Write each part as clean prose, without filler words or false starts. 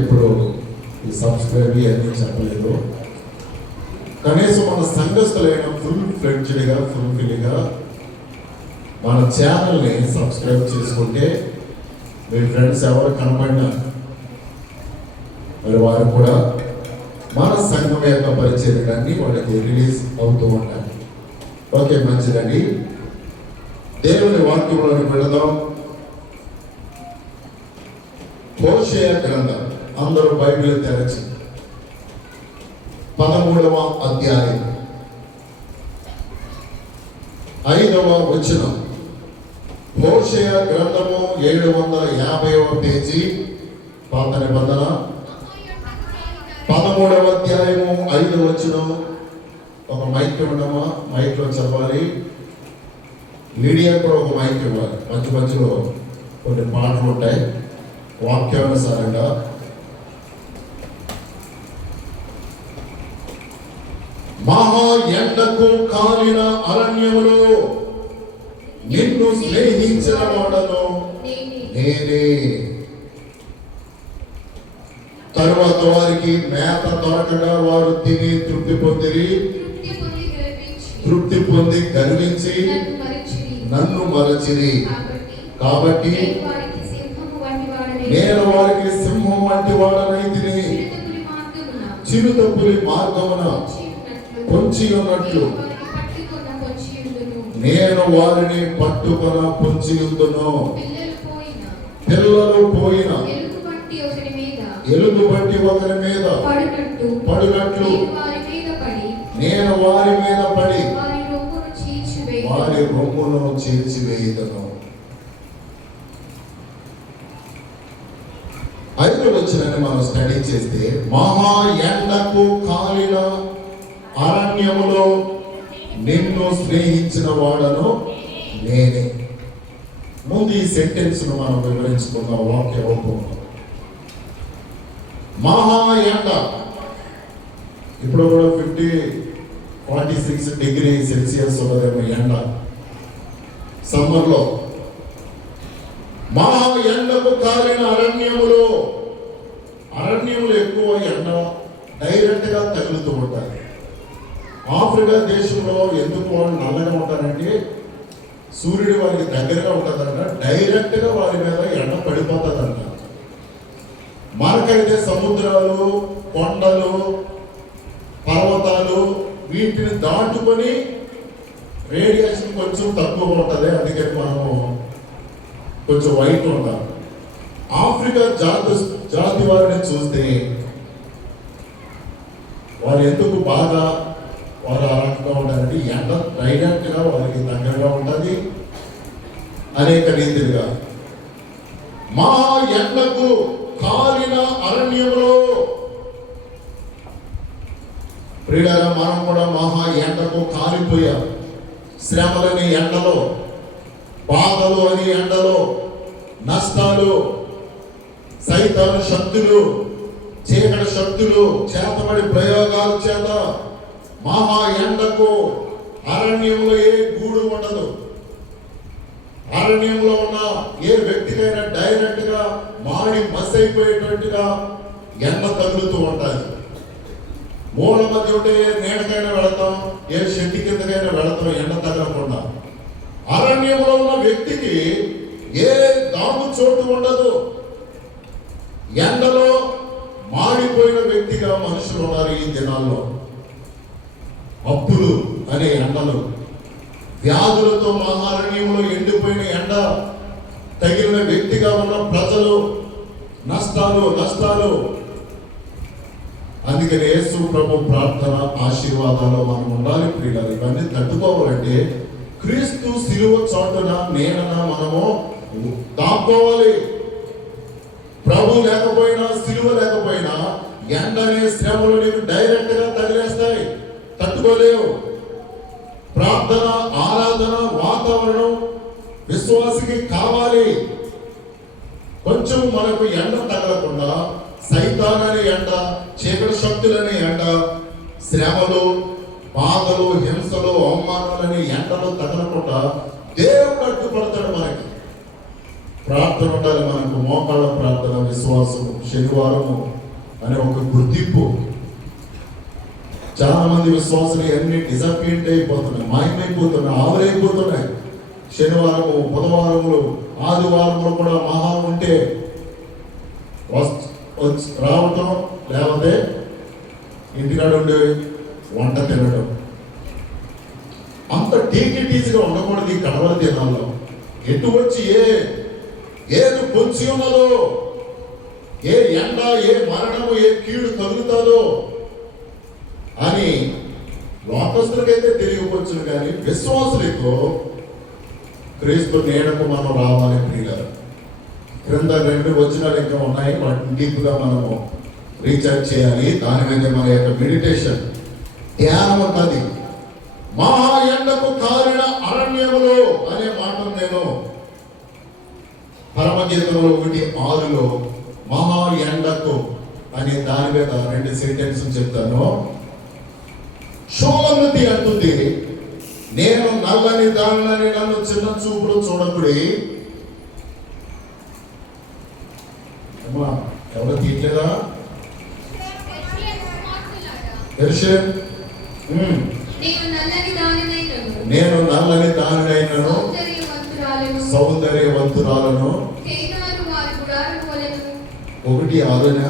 ఇప్పుడు ఈ సబ్స్క్రైబ్ అన్నీ చెప్పలేదు. కనీసం మన సంఘస్థులైన ఫుల్ఫిల్గా మన ఛానల్ని సబ్స్క్రైబ్ చేసుకుంటే మీ ఫ్రెండ్స్ ఎవరు కనబడినా మరి వారు కూడా మన సంఘం యొక్క పరిచర్యలన్నీ వాళ్ళకి రిలీజ్ అవుతూ ఉంటాయి. ఓకే, మంచిదండి. దేవుని వాక్యంలోకి వెళదాం. హోషేయ గ్రంథం, అందరూ బైబిల్ తెరచి 13వ అధ్యాయం 5వ వచనం. హోషేయ గ్రంథము 750వ పేజీ, పాత నిబంధన 13వ అధ్యాయము 5వ వచనం. ఒక మైక్ ఇవ్వడమా? మైక్లో చదవాలి. మీడియా కూడా ఒక మైక్ ఇవ్వాలి. మధ్య మధ్యలో కొన్ని పాటలు ఉంటాయి వాక్యానుసారంగా. మహా ఎండకు కాలిన అరణ్యములో నిన్ను స్నేహించిన వాడను నేనే. తరువాత వారికి మేత దొరకగా వారు తిని తృప్తి పొంది గర్వించి నన్ను మరచిరి. కాబట్టి నేను వారికి సింహం వంటి వాడనైతిని, చిరుతపులి మార్గమున పొంచి ఉన్నట్లు నేను వారిని పట్టుకొన పొంచి ఉందును. పిల్లలు పోయిన ఎలుగు బట్టి ఒకరి మీద పడునట్లు నేను వారి మీద పడి వారి రొమ్మును చీల్చివేయుదును. 5వ వచనాన్ని మనం స్టడీ చేస్తే, మహా ఎండకు కాలిన అరణ్యములో నిన్ను స్నేహించిన వాడను నేనే. ముందు ఈ సెంటెన్స్ ను మనం వివరించుకున్న వాక్య రూపంలో. మహా ఎండ, ఇప్పుడు కూడా 46 డిగ్రీ సెల్సియస్ ఉన్నదేమో ఎండ సమ్మర్లో. మహా ఎండకు కాలిన అరణ్యములో ఎక్కువ ఎండ డైరెక్ట్ గా తగులుతూ ఉంటాయి. ఆఫ్రికా దేశంలో ఎందుకు వాళ్ళు నల్లగా ఉంటారంటే సూర్యుడు వారికి దగ్గరగా ఉంటుందంట, డైరెక్ట్ గా వారి మీద ఎండ పడిపోతుందంట. మనకైతే సముద్రాలు, కొండలు, పర్వతాలు వీటిని దాటుకొని రేడియేషన్ కొంచెం తక్కువ ఉంటుంది, అందుకని మనము కొంచెం వైట్ ఉంటాం. ఆఫ్రికా జాతి వారిని చూస్తే వారు ఎందుకు బాగా వారు ఆ రకంగా ఉంటారంటే ఎండ డైరెక్ట్ గా వారికి దగ్గరగా ఉంటుంది అనేక రీతిగా. మా ఎండకు కాలిన అరణ్యంలో ప్రియులారా, మనం కూడా మహా ఎండకు కాలిపోయాం. శ్రమలని ఎండలో, బాధలు అని ఎండలో, నష్టాలు, సైతాను శక్తులు, చీకటి శక్తులు, చేతబడి ప్రయోగాల చేత మహా ఎండకు అరణ్యంలో ఏ గూడు ఉండదు. అరణ్యంలో ఉన్న ఏ వ్యక్తికైనా డైరెక్ట్ గా మాడి మసైపోయేటట్టుగా ఎండ తగులుతూ ఉంటుంది. మూల మధ్య ఉంటే ఏ నీడకైనా వెళతాం, ఏ చెట్టు కిందకైనా వెళతాం ఎండ తగలకుండా. అరణ్యంలో ఉన్న వ్యక్తికి ఏ దాము చోటు ఉండదు. ఎండలో మాడిపోయిన వ్యక్తిగా మనుషులు ఉన్నారు ఈ దినాల్లో. అప్పులు అనే ఎండలు, వ్యాధులతో మహారణ్యంలో ఎండిపోయిన ఎండ తగిలిన వ్యక్తిగా ఉన్న ప్రజలు, నష్టాలు. అందుకని యేసు ప్రభు ప్రార్థన ఆశీర్వాదాలు మనం ఉండాలి ప్రియులారా. ఇవన్నీ తట్టుకోవాలంటే క్రీస్తు సిలువ చాటున నీడన మనము దాక్కోవాలి. ప్రభు లేకపోయినా, సిలువ లేకపోయినా ఎండనే శ్రమలు నీకు డైరెక్ట్ గా తగిలేస్తాయి, తట్టుకోలేవు. ప్రార్థన, ఆరాధన వాతావరణం విశ్వాసికి కావాలి. కొంచెం మనకు ఎండ తగలకుండా సైతానని ఎండ, చీకటి శక్తులని ఎండ, శ్రమలు, బాధలు, హింసలు, అవమానాలని ఎండలు తగలకుండా దేవుడు అడ్డుపడతాడు. మనకి ప్రార్థన ఉండాలి మనకు. మనకు మోకాళ్ళ ప్రార్థన, విశ్వాసము, శనివారము అనే ఒక గుర్తింపు. చాలా మంది విశ్వాసులు అన్ని డిసప్పాయింట్ అయిపోతున్నాయి, మాయమైపోతున్నాయి, ఆవిరైపోతున్నాయి. శనివారము, బుధవారములు, ఆదివారములు కూడా మహా ఉంటే రావటం, లేకపోతే ఇంటికాడ ఉండే వంట తినడం. అంత టేకిటీజీగా ఉండకూడదు ఈ కడవల దినాల్లో. ఎటు వచ్చి ఏది పొంచి ఉన్నదో, ఏ ఎండ, ఏ మరణము, ఏ కీడు కలుగుతాదో అని లోకస్తులకైతే తెలియవచ్చును, కానీ విశ్వాసులకు క్రీస్తు నీడకు మనం రావాలి. ప్రియులారా, క్రింద 2 వచనాలు ఇంకా ఉన్నాయి, వాటిని డీప్గా మనము రీఛార్జ్ చేయాలి. దాని మీద మన యొక్క మెడిటేషన్ ధ్యానం ఉన్నది. మహా ఎండకు కారిన అరణ్యములో అనే మాటను నేను పరమగీతంలో 1:6 మహా ఎండకు అనే దాని మీద 2 సెంటెన్స్ చెప్తాను. షోలమతి అంటుంది, నేను నల్లని దానిని నన్ను చిన్న చూపులు చూడకుడి. అమ్మా ఎవరు తీయట్లేదా? నేను నల్లని దానినైనను సౌందర్యవంతురాలను. 1:6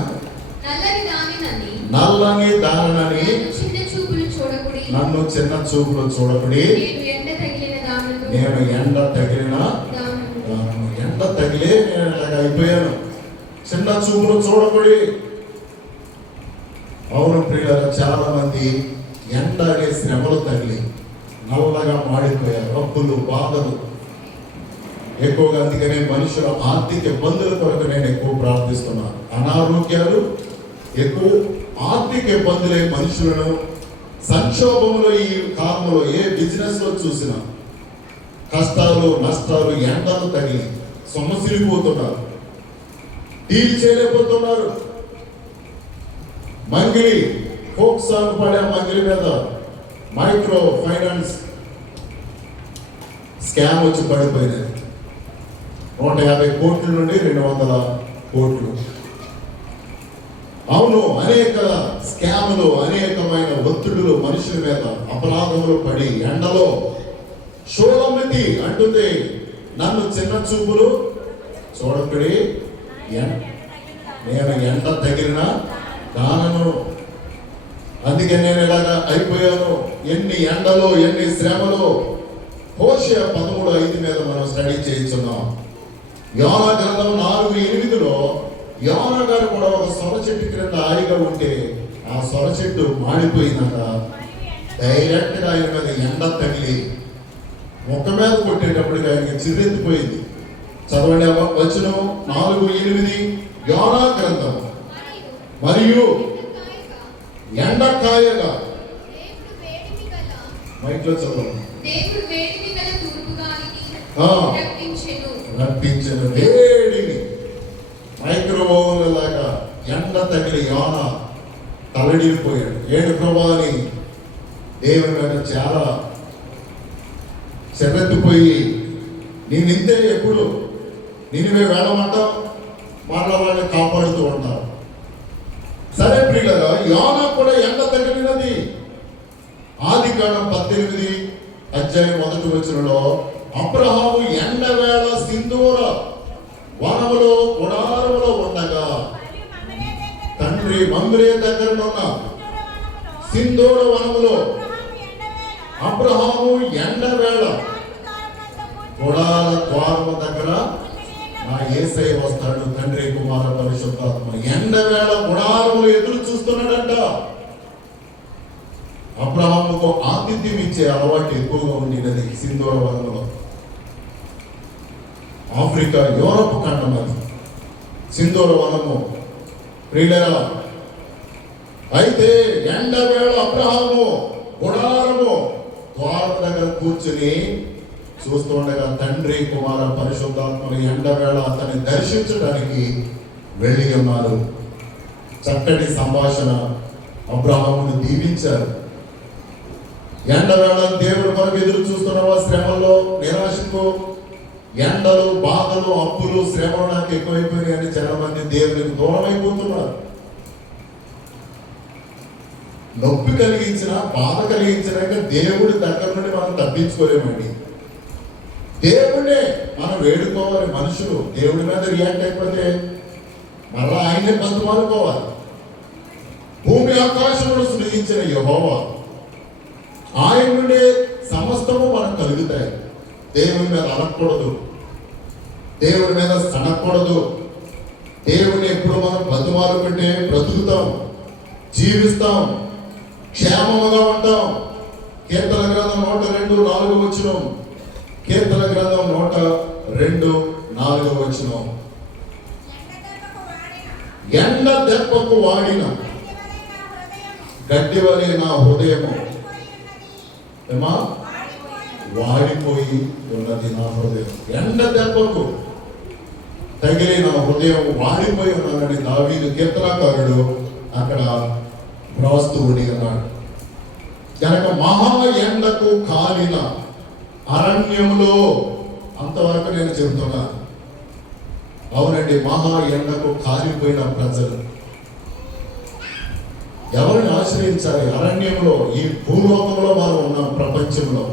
నల్లని దానిని నన్ను చిన్న చూపులు చూడకుడి. నేను ఎండ తగిలిన ఎండ తగిలే నేను ఇలాగ అయిపోయాను, చిన్న చూపులు చూడకుడి. అవును ప్రియులారా, చాలా మంది ఎండ అనే శ్రమలు తగిలి నల్లగా మాడిపోయారు, రప్పులు, బాధలు ఎక్కువగా. అందుకనే మనుషుల ఆర్థిక ఇబ్బందుల కొరకు నేను ఎక్కువ ప్రార్థిస్తున్నాను. అనారోగ్యాలు ఎక్కువ, ఆర్థిక ఇబ్బందులే మనుషులను సంక్షోభంలో ఈ కాలంలో ఏ బిజినెస్ లో చూసినా కష్టాలు, నష్టాలు, ఎండలు తగిలి సొమ్మసిలిపోతున్నారు, డీల్ చేయలేకపోతున్నారు. మంగిలి ఫోక్ సాంగ్ పాడే మంగిలి మీద మైక్రో ఫైనాన్స్ స్కామ్ వచ్చి పడిపోయినది. 150 కోట్ల నుండి 200 కోట్లు. అవును, అనేక స్కాములు, అనేకమైన ఒత్తిడులు మనుషుల మీద, అపరాధములు పడి ఎండలో షోలమితి అంటుంది, నన్ను చిన్న చూపులు చూడకుడి. నేను ఎండ తగిలిన దానను, అందుకే నేను ఇలాగ అయిపోయాను. ఎన్ని ఎండలో, ఎన్ని శ్రమలో. హోషేయ 13:5 మీద మనం స్టడీ చేయించున్నాం. యోనా గ్రంథం 4:8 యోనా గారు కూడా ఒక సొర చెట్టు క్రింద హాయిగా ఉంటే ఆ సొర చెట్టు మాడిపోయిందట. డైరెక్ట్ గా ఆయన మీద ఎండ తగిలి మొక్క మీద కొట్టేటప్పటికి ఆయనకి చిరెత్తిపోయింది. చదవండి వచనం 4:8 యోనా గ్రంథం. మరియు ఎండకాయగా మైక్లో చదవండి. రప్పించెను వేడిని. మైక్రోవేవ్ లాగా ఎండ తగిలి యోనా తలడిల్లిపోయాడు. ఏడు ప్రభా అని దేవుని మీద చాలా చెర్రెత్తిపోయి, నిన్నింతే ఎప్పుడు నిన్నువే వెళ్ళమంటావు, మరలా వాళ్ళని కాపాడుతూ ఉంటావు. సరే ప్రియులారా, యోనా కూడా ఎండ తగిలినది. ఆదికాండం 18:1 అబ్రహాము ఎండవేళ సింధూర వనములో గుడారములో ఉండగా, తండ్రి మమ్రే దగ్గరనున్న సింధూర వనములో అబ్రహాము ఎండవేళ గుడార ద్వారము దగ్గర నా యేసయ్య వస్తాడు, తండ్రి కుమార పరిశుద్ధాత్మ. ఎండవేళ గుడారములు ఎదురు చూస్తున్నాడంట. అబ్రహాముకు ఆతిథ్యం ఇచ్చే అలవాటు ఎక్కువగా ఉండినది సింధూర వనంలో. ఆఫ్రికా, యూరప్ ఖండం అది సింధూర వనము. ప్రియులారా, అయితే ఎండవేళ అబ్రహాము గుడారము ద్వారం దగ్గర కూర్చుని చూస్తుండగా తండ్రి కుమార పరిశుద్ధాత్మలు ఎండవేళ అతన్ని దర్శించడానికి వెళ్ళి ఉన్నారు. చక్కటి సంభాషణ, అబ్రహామును దీవించారు. ఎండవేళ దేవుడు మనకు ఎదురు చూస్తున్నావా? శ్రమల్లో, నిరాశకు, ఎండలు, బాధలు, అప్పులు, శ్రమలు నాకు ఎక్కువైపోయినాయని చాలా మంది దేవునికి దూరం అయిపోతున్నారు. నొప్పి కలిగించిన, బాధ కలిగించినాక దేవుడి దగ్గర నుండి మనం తప్పించుకోలేమండి. దేవుడే మనం వేడుకోవాలి. మనుషులు దేవుడి మీద రియాక్ట్ అయిపోతే మరలా ఆయనే బతుమాలుకోవాలి. భూమి ఆకాశమును సృజించిన యెహోవా, ఆయన నుండే సమస్తము మనకు కలుగుతాయి. దేవుని మీద అనకూడదు, దేవుడి మీద సనకూడదు. దేవుని ఎప్పుడు మనం బతుమాలుకుంటే బ్రతుకుతాం, జీవిస్తాం, క్షేమముగా ఉంటాం. కీర్తన గ్రంథం 102:4 వచనం. కీర్తన గ్రంథం 102:4 ఎండ దెబ్బకు వాడిన గడ్డి వలె నా హృదయము ఏమా వాడిపోయి ఉన్నది. నా హృదయం ఎండ దెబ్బకు తగిలి నా హృదయం వాడిపోయి ఉన్నానని దావీదు కీర్తనకారుడు అక్కడ వ్రాస్తూ ఉన్నాడు. కనుక మహా ఎండకు కాలిన అరణ్యంలో, అంతవరకు నేను చెబుతున్నాను. అవునండి, మహా ఎండకు కాలిపోయిన ప్రజలు ఎవరిని ఆశ్రయించాలి? అరణ్యంలో, ఈ భూలోకంలో మనం ఉన్నాం. ప్రపంచంలో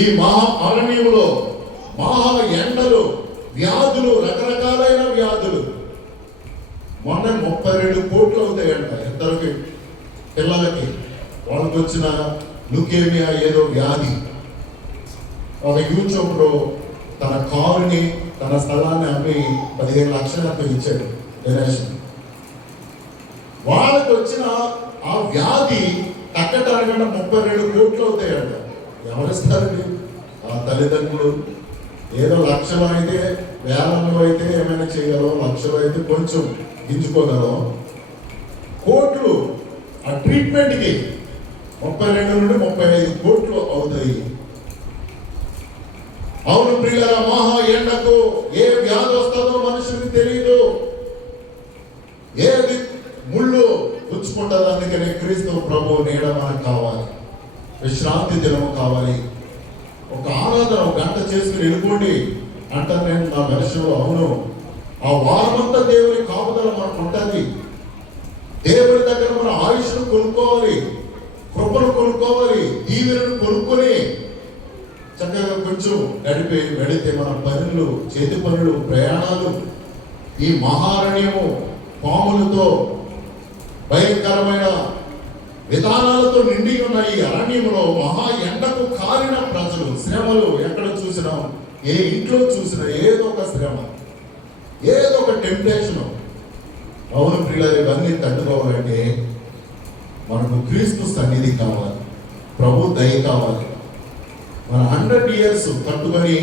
ఈ మహా అరణ్యంలో మహా ఎండలు, వ్యాధులు, రకరకాలైన వ్యాధులు. మొన్న 32 కోట్లు అవుతాయంట ఇద్దరికి పిల్లలకి. వాళ్ళకి వచ్చిన లుకేమియా ఏదో వ్యాధి. ఒక యూట్యూబ్లో తన కారుని, తన స్థలాన్ని అమ్మి 15 లక్షలు అంత ఇచ్చాడు డొనేషన్. వాళ్ళకి వచ్చిన ఆ వ్యాధి తగ్గటానికంటే 32 కోట్లు అవుతాయంట. ఎవరిస్తారండి? ఆ తల్లిదండ్రులు. ఏదో లక్షలు అయితే, వేలలో అయితే ఏమైనా చేయగలం, లక్షలు అయితే కొంచెం గింజుకోగలం. కోట్లు ఆ ట్రీట్మెంట్కి 32 నుండి 35 కోట్లు అవుతాయి. అవును ప్రియులారా, మహా ఎండకు ఏ వ్యాధి వస్తుందో మనుషులకు తెలియదు. ఏది ముళ్ళు పుచ్చుకుంటుంది. అందుకని క్రీస్తు ప్రభు నీడ మనకు కావాలి, విశ్రాంతి దినము కావాలి. ఒక ఆరాధన 1 గంట చేసుకుని వెళ్ళిపోండి అంటాను నేను నా వెర్షన్లో. అవును, ఆ వారమంతా దేవుని కాపుదల మనకు ఉంటుంది. దేవుడి దగ్గర మన ఆయుష్ను కొనుక్కోవాలి, కృపను కొనుక్కోవాలి, దీవెనను కొనుక్కొని చక్కగా కొంచెం గడిపి వెళితే మన పనులు, చేతి పనులు, ప్రయాణాలు ఈ మహారణ్యము పాములతో, భయంకరమైన విధానాలతో నిండి ఉన్న ఈ అరణ్యంలో మహా ఎండకు కాలిన ప్రజలు, శ్రమలు ఎక్కడ చూసినా, ఏ ఇంట్లో చూసినా ఏదో ఒక శ్రమ, ఏదో ఒక టెంప్టేషన్. అవును ప్రియులారా, ఇవన్నీ తట్టుకోవాలంటే మనకు క్రీస్తు సన్నిధి కావాలి, ప్రభు దయ కావాలి. మన 100 years తట్టుకొని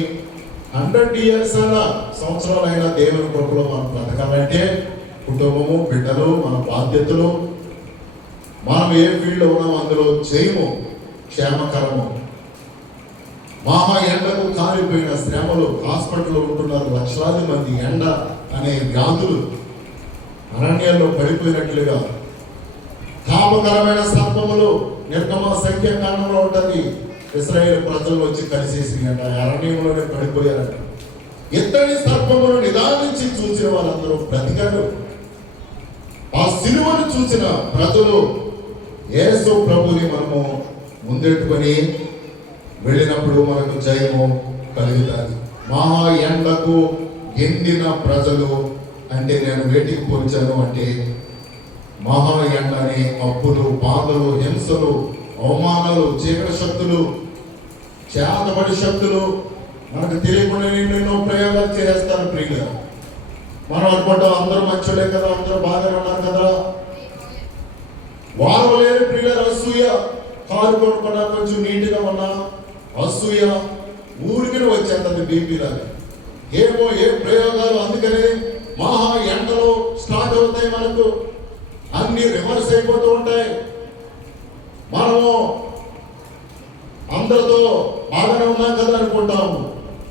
100 years అలా సంవత్సరాలైన దేవుని కృపలో మనం బ్రతకాలంటే కుటుంబము, బిడ్డలు, మన బాధ్యతలు, మనం ఏ ఫీల్డ్లో ఉన్నామో అందులో చేయము క్షేమకరము. మహా ఎండకు కాలిపోయిన శ్రమలు, హాస్పిటల్లో ఉంటున్నారు లక్షలాది మంది. ఎండ అనే వ్యాధులు అరణ్యాల్లో పడిపోయినట్లుగా. తాపకరమైన సర్పములు నిర్గమ సంఖ్యాకాండంలో ఉంటుంది. ఇశ్రాయేలు ప్రజలు వచ్చి కలిసేసి అంట అరణ్యంలోనే పడిపోయారంట. ఇత్తడి సర్పమును నిదానించి చూసిన వాళ్ళందరూ బ్రతికారు. ఆ సిలువను చూసిన ప్రజలు యేసు ప్రభుని మనము ముందెట్టుకొని వెళ్ళినప్పుడు మనకు జయము కలుగుతుంది. మహా ఎండకు ఎండిన ప్రజలు అంటే నేను వేటికి పోల్చాను అంటే మహా ఎండని అప్పులు, బాధలు, హింసలు, అవమానాలు, చీకటి శక్తులు, చేతబడి శక్తులు మనకు తెలియకుండా ఎన్నెన్నో ప్రయోగాలు చేస్తారు ప్రియులు. మనం అనుకుంటాం అందరూ మంచోడే కదా, అందరూ బాగానే ఉన్నారు కదా. వారు లేని ప్రియుల అసూయ, కారు కొనుక్కున్నా కొంచెం నీట్గా ఉన్నా అసూయ ఊరికి వచ్చేస్తుంది బీపీ లాగా. ఏమో ఏం ప్రయోగాలు. అందుకనే మహా ఎండలో స్టార్ట్ అవుతాయి, మనకు అన్ని రివర్స్ అయిపోతూ ఉంటాయి. మనము అందరితో బాగానే ఉన్నాం కదా అనుకుంటాము.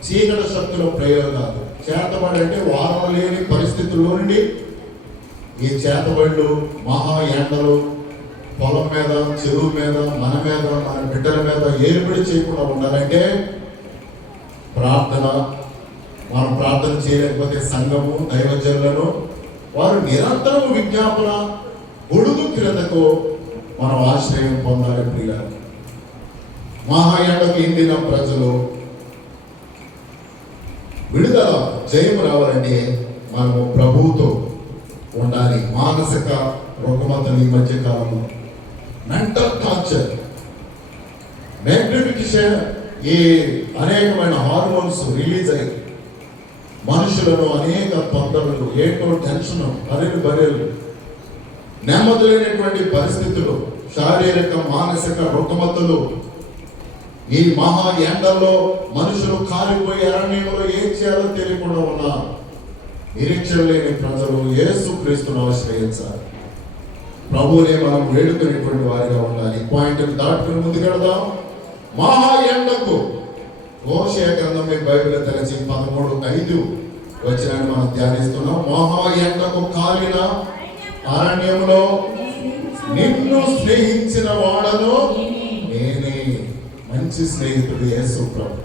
చీకటి శక్తుల ప్రయోగాలు, చేతబడి అంటే వారం లేని పరిస్థితుల్లో నుండి ఈ చేతబడులు, మహా ఎండలు, పొలం మీద, చెరువు మీద, మన మీద, మన బిడ్డల మీద ఏర్పడి చేయకుండా ఉండాలంటే ప్రార్థన, మనం ప్రార్థన చేయలేకపోతే సంఘము దైవజనులను వారు నిరంతరం విజ్ఞాపన గొడుగు క్రిందకు మనం ఆశ్రయం పొందాలి. ప్రియులారా, మహాయాలకు ఎండిన ప్రజలు విడుదల జయము రావాలంటే మనము ప్రభువుతో ఉండాలి. మానసిక రుగ్మతలు ఈ మధ్య కాలంలో, మెంటల్ టార్చర్, మ్యాగ్నిఫికేషన్, ఈ అనేకమైన హార్మోన్స్ రిలీజ్ అయ్యి మనుషులను అనేక తొందరలు, ఏటో టెన్షన్, బర్రెలు నెమ్మది లేనటువంటి పరిస్థితులు, శారీరక మానసిక రుగ్మతలు, ఈ మహా ఎండల్లో మనుషులు కాలిపోయి అరణ్యంలో ఏం చేయాలో తెలియకుండా ఉన్న నిరీక్షణ లేని ప్రజలు యేసుక్రీస్తును ఆశ్రయించాలి. ప్రభువునే మనం వేడుకునేటువంటి వారిగా ఉండాలి. పాయింట్ దాటుకుని ముందుకెడదాం. మహా ఎండకు హోషేయ గ్రంథం మీ బైబిల్ తెరచి 13:5 వచనాన్ని మనం ధ్యానిస్తున్నాం. మహా ఎండకు కాలిన అరణ్యంలో నిన్ను స్నేహించిన వాడను నేనే. మంచి స్నేహితుడు యేసు ప్రభు.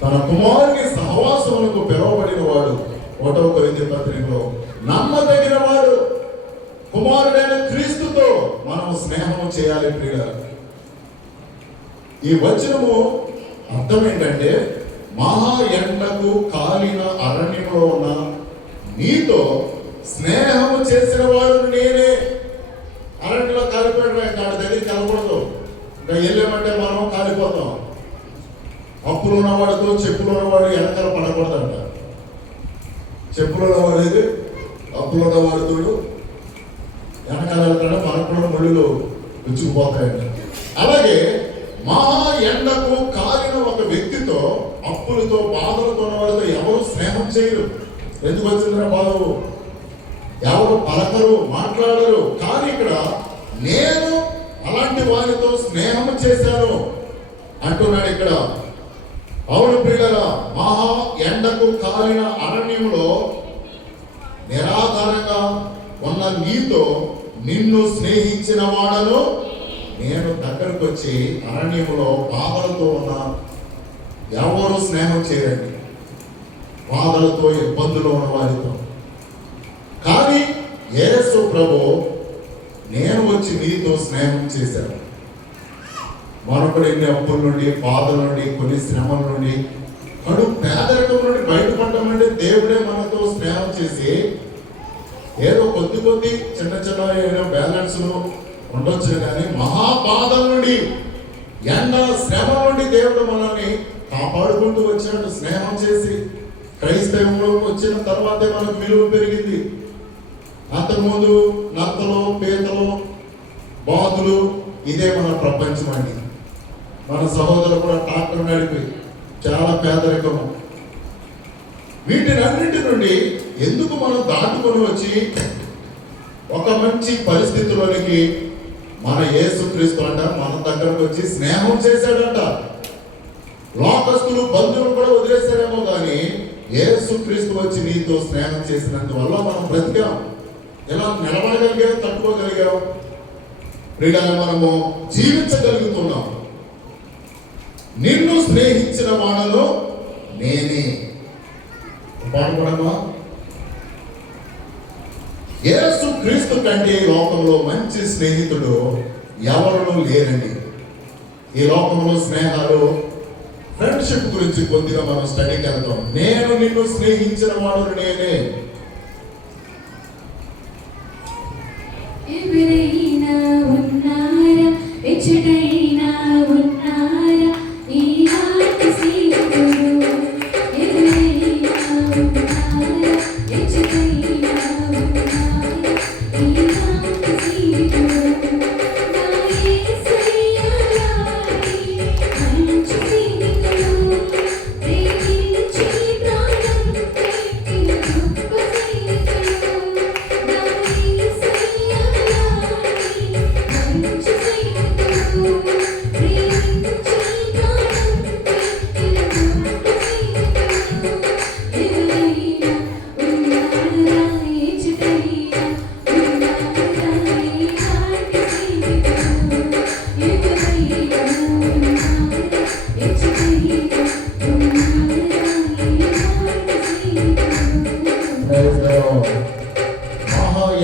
తన కుమారుని సహవాసములకు పిలువబడిన వాడు. 1వ కొరింథీ పత్రికలో నమ్మదగిన వాడు కుమారుడైన క్రీస్తుతో మనం స్నేహం చేయాలి. ప్రియులారా, ఈ వచనము అర్థం ఏంటంటే, మహా ఎండకు కాలిన అరణ్యంలో ఉన్న నీతో స్నేహము చేసిన వాడు నేనే. అరణ్యంలో కాలిపోయాడు, వాడి దగ్గరికి వెళ్ళకూడదు. ఇంకా వెళ్ళామంటే మనం కాలిపోతాం. అప్పులు ఉన్నవాడితో చెప్పులు ఉన్నవాడు వెనకాల పడకూడదంట. చెప్పులు ఉన్నవాడికి అప్పులు ఉన్నవాడితో వెనకాల వెళ్తాడు, మనకు కూడా ముళ్ళు విచ్చుకుపోతాయంట. అలాగే మహా ఎండకు కాలిన ఒక వ్యక్తితో, అప్పులతో బాధలతో ఉన్నవాడితో ఎవరు స్నేహం చేయరు. ఎందుకు వచ్చిందిరా బాధలు? ఎవరు పలకరు, మాట్లాడరు. కానీ ఇక్కడ నేను అలాంటి వారితో స్నేహం చేశాను అంటున్నాడు ఇక్కడ. అవును ప్రియులారా, మహా ఎండకు కాలిన అరణ్యంలో నిరాధారంగా ఉన్న నీతో నిన్ను స్నేహించిన వాడను నేను. దగ్గరకు వచ్చి అరణ్యంలో బాధలతో ఉన్న ఎవరు స్నేహం చేయండి, బాధలతో ఇబ్బందులు ఉన్న వారితో. కానీ యేసు ప్రభు నేను వచ్చి నీతో స్నేహం చేశాను. మరొకడు ఎన్ని అప్పుల నుండి, బాధల నుండి, కొన్ని శ్రమల నుండి, కడు పేదరికం నుండి బయటపడమంటే దేవుడే మనతో స్నేహం చేసి ఏదో కొద్ది చిన్న బ్యాలెన్స్లు ఉండొచ్చు, కానీ మహాబాధల నుండి, ఎండ శ్రమ నుండి దేవుడు మనల్ని కాపాడుకుంటూ వచ్చాడు స్నేహం చేసి. క్రైస్తవంలోకి వచ్చిన తర్వాతే మనకు విలువ పెరిగింది. అంతకుముందు నత్తలు, పీతలు, బాతులు, ఇదే మన ప్రపంచం అండి. మన సహోదరులు కూడా ట్రాక్టర్ నడిపి చాలా పేదరికము. వీటినన్నింటి నుండి ఎందుకు మనం దాటుకొని వచ్చి ఒక మంచి పరిస్థితుల్లోనికి మన యేసుక్రీస్తు అంట మన దగ్గరకు వచ్చి స్నేహం చేశాడంట. లోకస్తులు, బంధువులు కూడా వదిలేశారేమో కానీ యేసుక్రీస్తు వచ్చి నీతో స్నేహం చేసినందువల్ల మనం బ్రతికాం. ఎలా నిలబడగలిగాం, తట్టుకోగలిగాం, ప్రియులారా, మనము జీవించగలుగుతున్నాం. నిన్ను స్నేహించిన వాడను నేనే. పాడుకోవడమా? యేసు క్రీస్తు కంటే ఈ లోకంలో మంచి స్నేహితుడు ఎవరు లేరండి. ఈ లోకంలో స్నేహాలు, ఫ్రెండ్షిప్ గురించి కొద్దిగా మనం స్టడీకి వెళ్తాం. నేను నిన్ను స్నేహించిన వాడు నేనే. ఎవరైనా ఉన్నారా, ఎచ్చటైనా ఉన్నారా, ఈనాటి స్నేహితుడు. ఎవరైనా ఉన్నారా, ఎచ్చటైనా ఉన్నారా, ఈనాటి స్నేహితుడు. నా యేసయ్య లాంటి మంచి స్నేహితుడు, ప్రేమించి ప్రాణం పెట్టిన గొప్ప స్నేహితుడు. నా యేసయ్య లాంటి మంచి స్నేహితుడు, ప్రేమించి ప్రాణం పెట్టిన గొప్ప స్నేహితుడు. ఎవరైనా ఉన్నారా,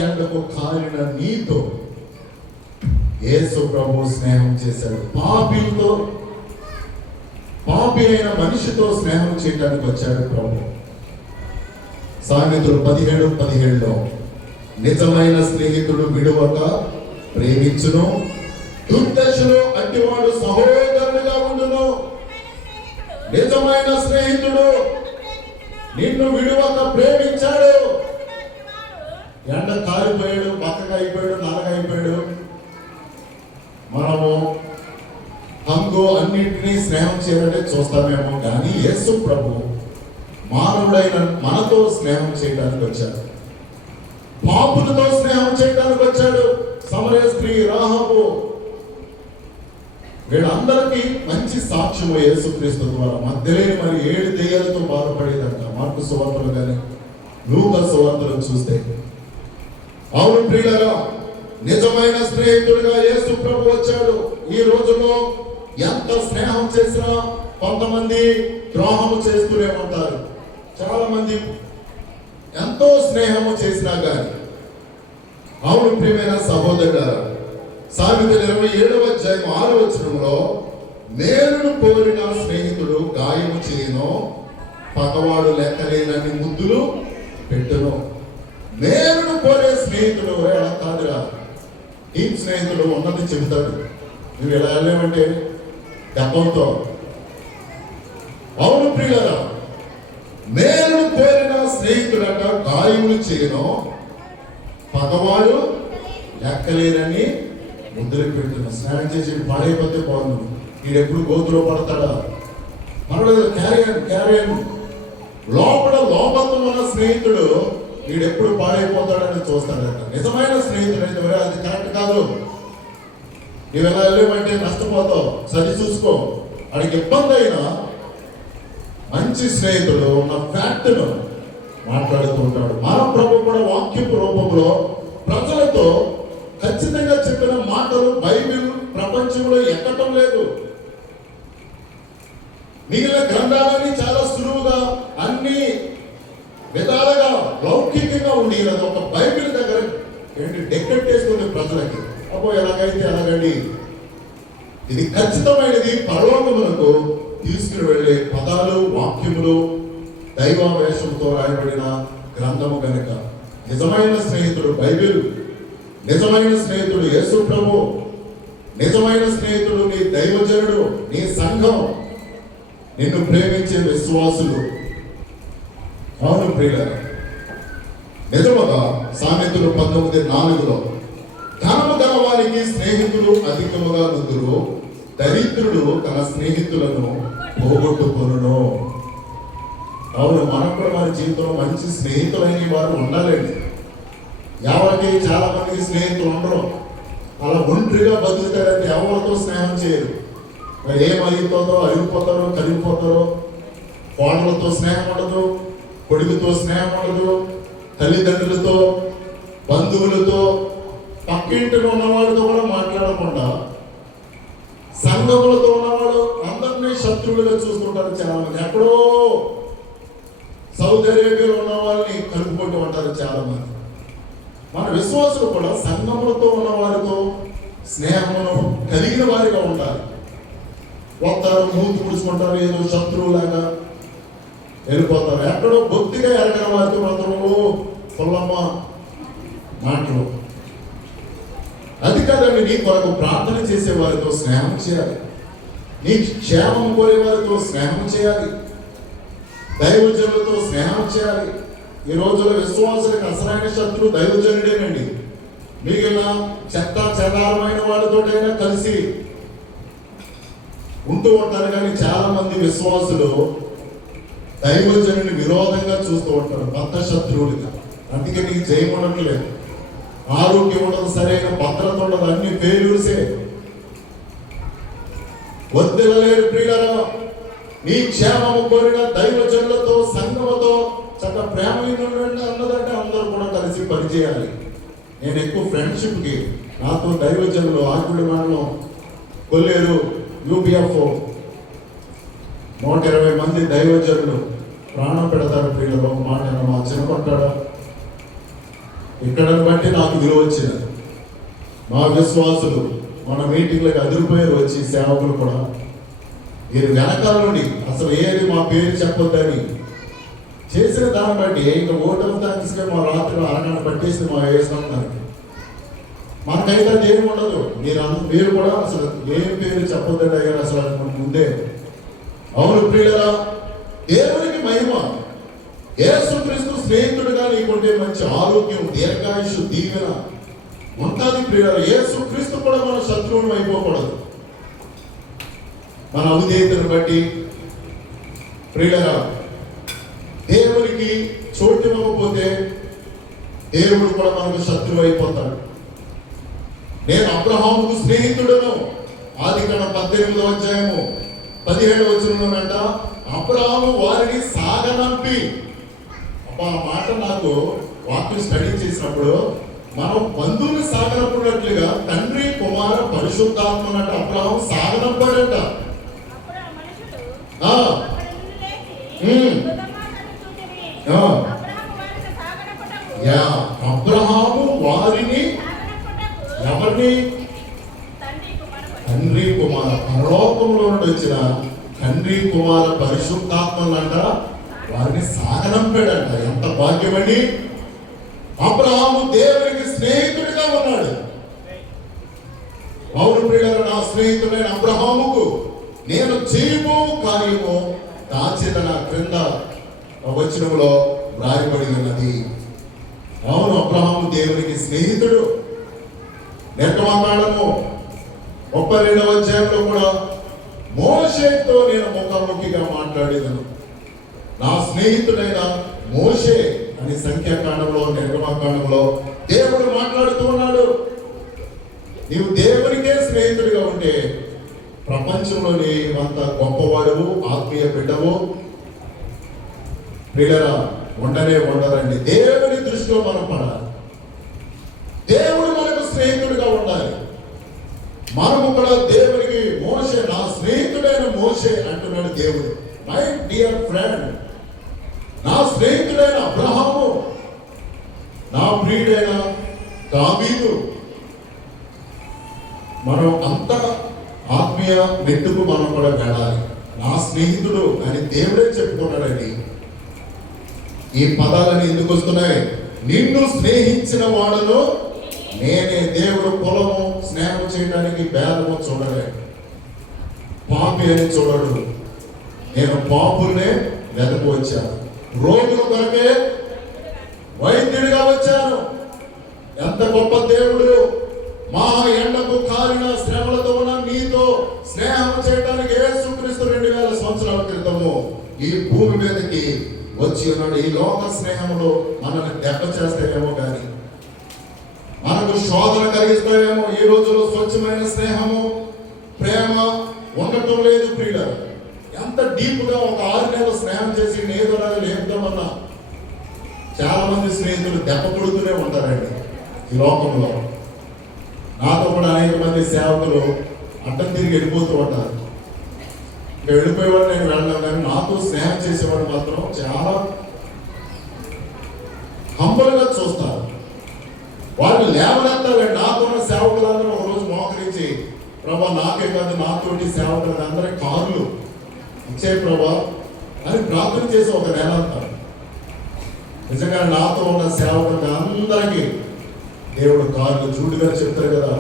ఎండకు కాలిన నీతో యేసు ప్రభు స్నేహం చేశాడు. పాపి అయిన మనిషితో స్నేహం చేయడానికి వచ్చాడు ప్రభు. సామెతలు 17:17 నిజమైన స్నేహితుడు విడువక ప్రేమించును, దుర్దశలో అట్టివాడు సహోదరుడిగా ఉండును. నిజమైన స్నేహితుడు నిన్ను విడువక ప్రేమించాడు. ఎండ కారిపోయాడు, బక్కగా అయిపోయాడు, నల్లగా అయిపోయాడు. మనము హంగు అన్నింటినీ స్నేహం చేయాలంటే చూస్తామేమో, కానీ యేసు ప్రభు మానవుడైన మనతో స్నేహం చేయడానికి వచ్చాడు. పాపులతో స్నేహం చేయడానికి వచ్చాడు. సమరయ స్త్రీ, రాహాబు, వీళ్ళందరికీ మంచి సాక్ష్యము యేసుక్రీస్తు ద్వారా. మధ్యలేని మరి 7 దెయ్యాలతో బాధపడేదంట మార్కు సువార్తలు కానీ లూకా సువార్తలు చూస్తే. అవును ప్రియులారా, నిజమైన స్నేహితుడిగా యేసు ప్రభు వచ్చాడు. ఈ రోజుల్లో ఎంత స్నేహం చేసినా కొంతమంది ద్రోహము చేస్తూనే ఉంటారు. చాలా మంది ఎంతో స్నేహము చేసినా కానీ. అవును ప్రియమైన సహోదరులారా, సామెతలు 27:6 మేలును కోరిన స్నేహితుడు గాయము చేయను, పగవాడు లెక్కలేనన్ని ముద్దులు పెట్టును. మేలును కోరే స్నేహితుడు ఎలా కాదురా, ఈ స్నేహితుడు ఉన్నది చెబుతాడు. నువ్వు ఎలా వెళ్ళావంటే దెబ్బతో. అవును ప్రియులారా, మేలును కోరిన స్నేహితుడట గాయములు చేయను, పగవాడు లెక్కలేనని ముద్దులు పెడుతున్నా. స్నానం చేసి పాడైపోతే బాగుంది, వీడెప్పుడు గోతులో పడతాడా? మనలో క్యారియన్ లోపల ఉన్న స్నేహితుడు వీడెప్పుడు పాడైపోతాడని చూస్తాడట. నిజమైన స్నేహితుడు అయితే అది కరెక్ట్ కాదు. నువ్వు ఎలా వెళ్ళమంటే నష్టపోతావు, సరి చూసుకో. అడిగి ఇబ్బంది అయినా మంచి స్నేహితుడు ఉన్న ఫ్యాక్ట్ను మాట్లాడుతూ ఉంటాడు. మన ప్రభు కూడా వాక్యపు రూపంలో ప్రజలతో ఖచ్చితంగా చెప్పిన మాటలు బైబిల్ ప్రపంచంలో ఎక్కటం లేదు. మిగిలిన గ్రంథాలన్నీ చాలా సులువుగా అన్ని విధాలుగా లౌకికంగా ఉండి ఒక బైబిల్ దగ్గర డెక్కెట్టేసుకుంది ప్రజలకి. అబ్బో ఎలాగైతే అలాగండి, ఇది ఖచ్చితమైనది పరలోకములకు తీసుకుని వెళ్ళే పదాలు, వాక్యములు, దైవావేశంతో రాయబడిన గ్రంథము కనుక నిజమైన స్నేహితుడు బైబిల్, నిజమైన స్నేహితుడు యేసు ప్రభు, నిజమైన స్నేహితుడు నీ దైవజనుడు, నీ సంఘం, నిన్ను ప్రేమించే విశ్వాసులు. అవును ప్రియులారా, నిజముగా సామెతలు 19:4 ధనము గల వారికి స్నేహితులు అధికముగా నుందురు, దరిద్రుడు తన స్నేహితులను పోగొట్టుకొనును. అవును, మనం కూడా మన జీవితంలో మంచి స్నేహితులైన వారు ఉండాలండి. ఎవరికి చాలా మందికి స్నేహితులు ఉండరు. అలా ఒంటరిగా బతుకుతారంటే ఎవరితో స్నేహం చేయరు. మరి ఏమైపోతారో, అరిగిపోతారో, కలిగిపోతారో. కోడలతో స్నేహం ఉండదు, కొడుకుతో స్నేహం ఉండదు, తల్లిదండ్రులతో, బంధువులతో, పక్కింటిలో ఉన్నవాడితో కూడా మాట్లాడకుండా సంఘములతో ఉన్నవాడు అందరినీ శత్రువులుగా చూస్తుంటారు చాలా మంది. ఎక్కడో సౌదీ అరేబియాలో ఉన్న వాళ్ళని కలుపుకుంటూ ఉంటారు చాలా మంది. మన విశ్వాసులు కూడా సంఘములతో ఉన్న వారితో స్నేహమును కలిగిన వారిగా ఉండాలి. వస్తారు, మూతి పుడుచుకుంటారు, ఏదో శత్రువులాగా వెళ్ళిపోతారు. ఎక్కడో బొత్తిగా ఎరగిన వారితో మాత్రము పొల్లమ్మ మాటలు. అది కాదండి, నీ కొరకు ప్రార్థన చేసే వారితో స్నేహం చేయాలి, నీ క్షేమం కోరే వారితో స్నేహం చేయాలి, దైవజనులతో స్నేహం చేయాలి. ఈ రోజుల్లో విశ్వాసులకు అసలైన శత్రువు దైవజనుడేనండి. మిగిలిన చెత్త చెదారమైన వాళ్ళతోటైనా కలిసి ఉంటూ ఉంటారు, కానీ చాలా మంది విశ్వాసులు దైవజనుని విరోధంగా చూస్తూ ఉంటారు, భర్త శత్రువులుగా. అందుకే నీకు జయం ఉండట్లేదు, ఆరోగ్యం ఉండదు, సరైన భద్రత ఉండదు, అన్ని ఫెయిల్యూర్సే. వదిలేరు ప్రియులారా, నీ క్షేమము కోరిన దైవజనులతో, సంఘముతో చక్కగా ప్రేమ అన్నదంటే అందరూ కూడా కలిసి పనిచేయాలి. నేను ఎక్కువ ఫ్రెండ్షిప్కి నాతో దైవజనులు ఆకుడి మండలం కొల్లేరు యూబిఎఫ్ 120 మంది దైవజనులు ప్రాణం పెడతారు ప్రియులలో. మాట మా చిన్నపట్టాడ ఇక్కడని బట్టి నాకు విలువ వచ్చినది. మా విశ్వాసులు మన మీటింగ్లకు అదిరిపోయారు వచ్చి సేవకులు కూడా. మీరు వెనకాల నుండి అసలు ఏది మా పేరు చెప్పొద్దని చేసిన దాన్ని బట్టి ఇంకా ఓటర్ థ్యాంక్స్గా మా రాత్రి అరగంట పట్టేసింది మా వేసినందానికి. మనకైతే అది ఏమి ఉండదు. మీరు కూడా అసలు ఏం పేరు చెప్పొద్దండి అయ్యారు అసలు ముందే. అవును ప్రియులరా, దేవునికి మహిమ. యేసుక్రీస్తు స్నేహితుడిగా నీకుంటే మంచి ఆరోగ్యం, దీర్ఘాయుషు, దీవెన ఉంటుంది ప్రియులరా. యేసుక్రీస్తు కూడా మన శత్రువుని అయిపోకూడదు. మన అవిధేయతను బట్టి ప్రియులరా, దేవునికి చోటు ఇవ్వకపోతే దేవుడు కూడా మనకు శత్రువు అయిపోతాడు. నేను అబ్రహాముకు స్నేహితుడను. ఆదికాండం 18వ అధ్యాయము 17వ వచనంలోనంట, అబ్రహాము వారిని సాగనంపి. ఆ మాట నాకు వాక్యం స్టడీ చేసినప్పుడు మనం బంధువుని సాగనంపునట్లుగా తండ్రి కుమార పరిశుద్ధాత్మనంట అబ్రహాము సాగనంపాడంట. అబ్రహాము వారిని ఎవరిని? తండ్రి కుమార, పరలోకంలో నుండి వచ్చిన తండ్రి కుమార పరిశుద్ధాత్మలంట వారిని సాగనంపాడంట. ఎంత భాగ్యమండి! అబ్రహాము దేవునికి స్నేహితుడిగా ఉన్నాడు. అవును ప్రియులారా, నా స్నేహితుడైన అబ్రహాముకు నేను చేయబో కార్యము దాచిన నా క్రింద వచనంలో రాయబడి ఉన్నది. అవును, అబ్రహాము దేవునికి స్నేహితుడు. నిర్గమకాండము 32వ అధ్యాయంలో కూడా మోషేతో నేను ముఖాముఖిగా మాట్లాడేదను. నా స్నేహితుడైన మోషే అని సంఖ్యాకాండంలో నిర్గమకాండంలో దేవుడు మాట్లాడుతూ ఉన్నాడు. నీవు దేవునికే స్నేహితుడిగా ఉంటే ప్రపంచంలోని అంత గొప్పవాడువు, ఆత్మీయ బిడ్డవు ప్రియులరా ఉండరండి. దేవుని దృష్టిలో మనం పడాలి. దేవుడు మనకు స్నేహితుడిగా ఉండాలి. మనము కూడా దేవునికి మోషే, నా స్నేహితుడైన మోషే అంటున్నాడు దేవుడు. మై డియర్ ఫ్రెండ్, నా స్నేహితుడైన అబ్రహాము, నా ప్రియుడైన దావీదు. మనం అంత ఆత్మీయ మెట్టుకు మనం కూడా వెళ్ళాలి. నా స్నేహితుడు అని దేవుడే చెప్పుకున్నాడండి. ఈ పదాలని ఎందుకు వస్తున్నాయి? నిన్ను స్నేహించిన వాడును నేనే. దేవుడు కులము స్నేహం చేయడానికి భేదము చూడలే, పాపి అని చూడడు. నేను పాపుల్నే వెతకు వచ్చాను, రోగుల కొరకే వైద్యుడిగా వచ్చాను. ఎంత గొప్ప దేవుడు! మా ఎండకు కాలిన శ్రమలతో ఉన్న నీతో స్నేహం చేయడానికి యేసుక్రీస్తు 2000 సంవత్సరాల క్రితము ఈ భూమి మీదకి వచ్చి ఉన్నాడు. ఈ లోక స్నేహంలో మనల్ని దెబ్బ చేస్తాయేమో కానీ, మనకు శోధన కలిగిస్తాయేమో. ఈ రోజుల్లో స్వచ్ఛమైన స్నేహము, ప్రేమ ఉండటం లేదు ప్రియులారా. ఎంత డీప్ గా ఒక 6 నెలలు స్నేహం చేసి నేదులాగా లేపుతామన్నా చాలా మంది స్నేహితులు దెబ్బ కొడుతూనే ఉంటారండి ఈ లోకంలో. నాతో కూడా అనేక మంది సేవకులు అడ్డం తిరిగి వెళ్ళిపోతూ ఉంటారు. ఇంకా వెళ్ళిపోయేవాడు నేను వెళ్ళాను, కానీ నాతో స్నేహం చేసేవాడు మాత్రం చాలా హంబుల్గా చూస్తారు. వాళ్ళు లేవనెత్తాలండి. నాకున్న సేవకులందరూ ఒకరోజు మోకరించి, ప్రభా నాకే కాదు నాతోటి సేవకులు అందరికీ కార్లు ఇచ్చే ప్రభా అని ప్రార్థన చేసి ఒక నెల అంటారు. నిజంగా నాతో ఉన్న సేవకులు అందరికీ దేవుడు కార్లు, జూడు గారు చెప్తారు కదా,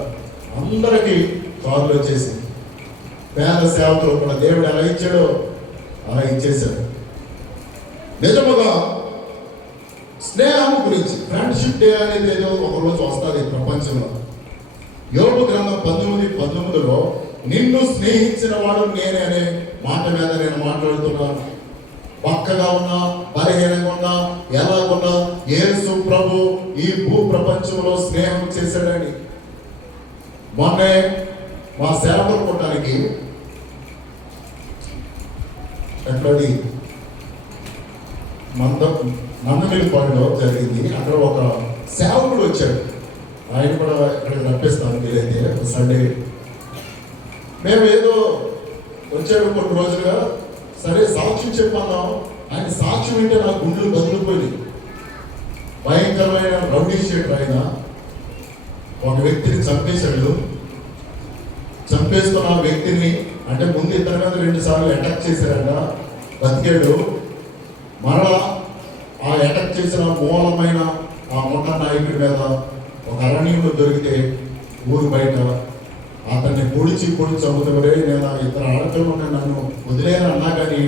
అందరికీ కార్లు వచ్చేసి పేద సేవకులు కూడా దేవుడు ఎలా ఇచ్చాడో అలా ఇచ్చేశాడు. నిజముగా స్నేహం గురించి ఫ్రెండ్షిప్ డే అనేది ఏదో ఒకరోజు వస్తుంది ప్రపంచంలో. యోబు గ్రంథం 19:19లో నిన్ను స్నేహించిన వాడు నేనే అనే మాట మీద నేను మాట్లాడుతున్నాను. పక్కగా ఉన్నా, బలహీనంగా ఉన్నా, ఎలాగున్నా యేసు ప్రభు ఈ భూ ప్రపంచంలో స్నేహం చేశాడని. మొన్నే మా సేవకులు కొట్టడానికి ఎక్కడి నందమిల్లిపాడులో జరిగింది. అక్కడ ఒక సేవకుడు వచ్చాడు. ఆయన కూడా ఇక్కడికి రప్పిస్తాను వీలైతే సండే. మేము ఏదో వచ్చాడు కొన్ని రోజులుగా, సరే సాక్ష్యం చెప్పన్నాం. ఆయన సాక్ష్యం వింటే నా గుండెలు బదిలిపోయి భయంకరమైన రౌడీ షీటర్ ఆయన ఒక వ్యక్తిని చంపేశాడు. చంపేస్తున్న ఆ వ్యక్తిని అంటే ముందు ఇతని మీద 2 సార్లు అటాక్ చేశారట, బతికాడు. మరలా ఆ అటాక్ చేసిన మూలమైన ఆ ముఠా నాయకుడి మీద ఒక అరణ్యంలో దొరికితే ఊరు బయట అతన్ని పొడిచి చంపుతారే, నేను ఇద్దరు ఆడపిల్లలు ఉన్నాయి నన్ను వదిలేను అన్నా కానీ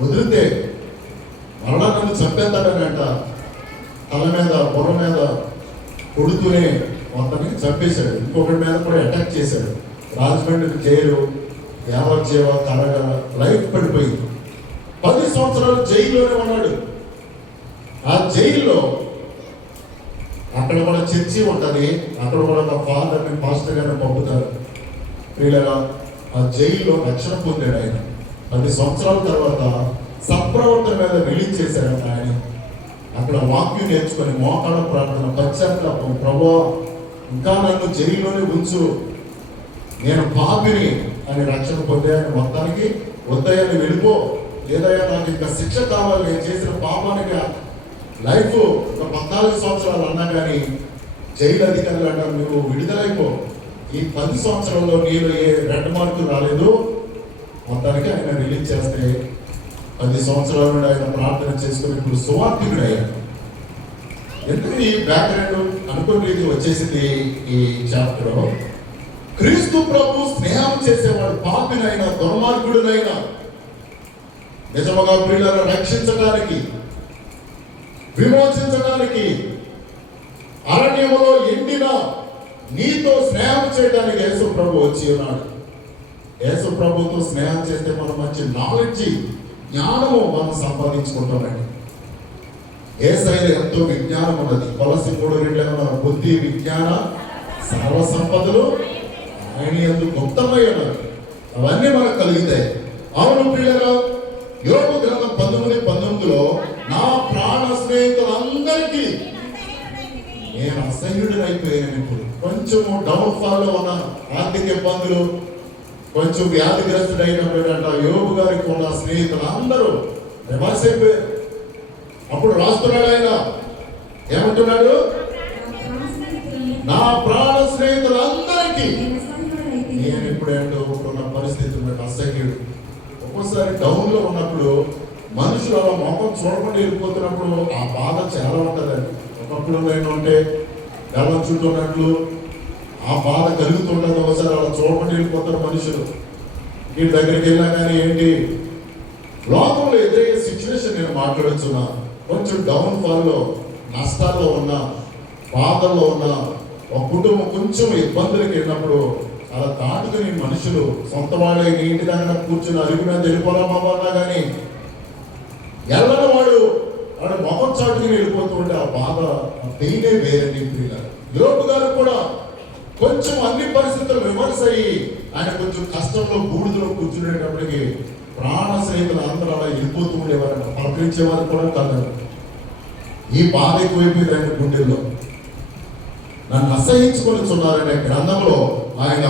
వదిలితే మరలా నన్ను చంపేస్తాడనంట. తల మీద బుర్ర మీద కొడుతూనే అతన్ని చంపేశాడు. ఇంకొకటి మీద కూడా అటాక్ చేశాడు. రాజమండ్రి జైలు యావజ్జీవ కరగ లైఫ్ పడిపోయింది. 10 సంవత్సరాలు జైల్లోనే ఉన్నాడు. ఆ జైల్లో అక్కడ కూడా చర్చి ఉంటుంది, అక్కడ కూడా ఒక ఫాదర్ని పాస్టర్ గారిని పంపుతారు. వీళ్ళగా ఆ జైల్లో రక్షణ పొందాడు ఆయన. 10 సంవత్సరాల తర్వాత సత్ప్రవర్తన మీద రిలీజ్ చేశాడు ఆయన. అక్కడ వాక్యం నేర్చుకొని మోకాళ్ళ ప్రార్థన, పశ్చాత్తాపం, ప్రభువా ఇంకా నన్ను జైల్లోనే ఉంచు, నేను పాపిని అని రక్షణ పొందాయని మొత్తానికి వద్దయ్యని వెళ్ళిపో, ఏదయ్యా నాకు ఇంకా శిక్ష కావాలి, నేను చేసిన పాపానికి లైఫ్ ఒక 14 సంవత్సరాలు అన్నా కానీ జైలు అధికారులు అంటారు నువ్వు విడుదలైపో, ఈ 10 సంవత్సరాల్లో నీలో ఏ రెడ్ మార్కులు రాలేదు. మొత్తానికి ఆయన రిలీజ్ చేస్తే 10 సంవత్సరాల నుండి ఆయన ప్రార్థన చేసుకుని ఇప్పుడు సువార్థికుడు అయ్యాడు. ఎందుకు ఈ బ్యాక్గ్రౌండ్ అనుకున్న రీతి వచ్చేసింది ఈ చాప్టర్. క్రీస్తు ప్రభు స్నేహం చేసేవాడు పాపినైనా దుర్మార్గుడునైనా నిజముగా ప్రియులను రక్షించడానికి, విమోచించడానికి, అరణ్యములో ఎండిన నీతో స్నేహం చేయడానికి యేసు ప్రభు వచ్చి ఉన్నాడు. యేసు ప్రభుతో స్నేహం చేస్తే మనం మంచి నాలెడ్జ్, జ్ఞానము మనం సంపాదించుకుంటామండి. యేసయ్యలో ఎంతో విజ్ఞానం ఉన్నది. కొలసి 3:2 బుద్ధి విజ్ఞాన సర్వ సంపదలు ఆయన యందు గుప్తమై ఉన్నది. అవన్నీ మనకు కలుగుతాయి. అవును ప్రియులారా, యోబు గ్రంథం 19:19 నా ప్రాణ స్నేహితులందరికీ నేను అసహ్యుడినైపోయాను. ఇప్పుడు కొంచెము డౌన్ ఫాల్ లో ఉన్నాను, ఆర్థిక ఇబ్బందులు, కొంచెం వ్యాధిగ్రస్తుడైనప్పుడు అంట యోబు గారికి ఉన్న స్నేహితులు అందరూ రివర్స్ అయిపోయారు. అప్పుడు రాస్తున్నాడు ఆయన, ఏమంటున్నాడు? నా ప్రాణ స్నేహితులందరికీ నేను ఇప్పుడేంటో ఇప్పుడున్న పరిస్థితులు నాకు అసహ్యుడు. ఒక్కోసారి డౌన్ లో ఉన్నప్పుడు మనుషులు అలా మొహం చూడకుండా వెళ్ళిపోతున్నప్పుడు ఆ బాధ చాలా ఉంటుందండి. ఒకప్పుడు ఏంటంటే గర్వం చుట్టూన్నట్లు ఆ బాధ కలుగుతుంటుంది. ఒకసారి అలా చూడకుండా వెళ్ళిపోతారు మనుషులు. వీటి దగ్గరికి వెళ్ళినా కానీ ఏంటి లోకంలో ఎదురయ్యే సిచ్యువేషన్ నేను మాట్లాడుతున్నా. కొంచెం డౌన్ ఫాల్లో, నష్టాల్లో ఉన్నా, బాధల్లో ఉన్నా, ఒక కుటుంబం కొంచెం ఇబ్బందులకు వెళ్ళినప్పుడు అలా దాటుకుని మనుషులు సొంత వాళ్ళే ఇంటి దగ్గర కూర్చుని అరుగు మీద వెళ్ళిపోరామన్నా కానీ ఎల్లన వాడు మొహం చాటుకుని వెళ్ళిపోతూ ఉంటే ఆ బాధ పెయినే వేరండి. యోబు గారు కూడా కొంచెం అన్ని పరిస్థితులు రివర్స్ అయ్యి ఆయన కొంచెం కష్టంలో బూడిదలో కూర్చునేటప్పటికి ప్రాణ స్నేహితులు అందరూ అలా వెళ్ళిపోతూ ఉండేవారు, పలకరించేవారు కూడా కాదు. ఈ బాధ ఎక్కువైపోయింది ఆయన గుండెల్లో. నన్ను అసహించుకొనిచున్నారనే గ్రంథంలో ఆయన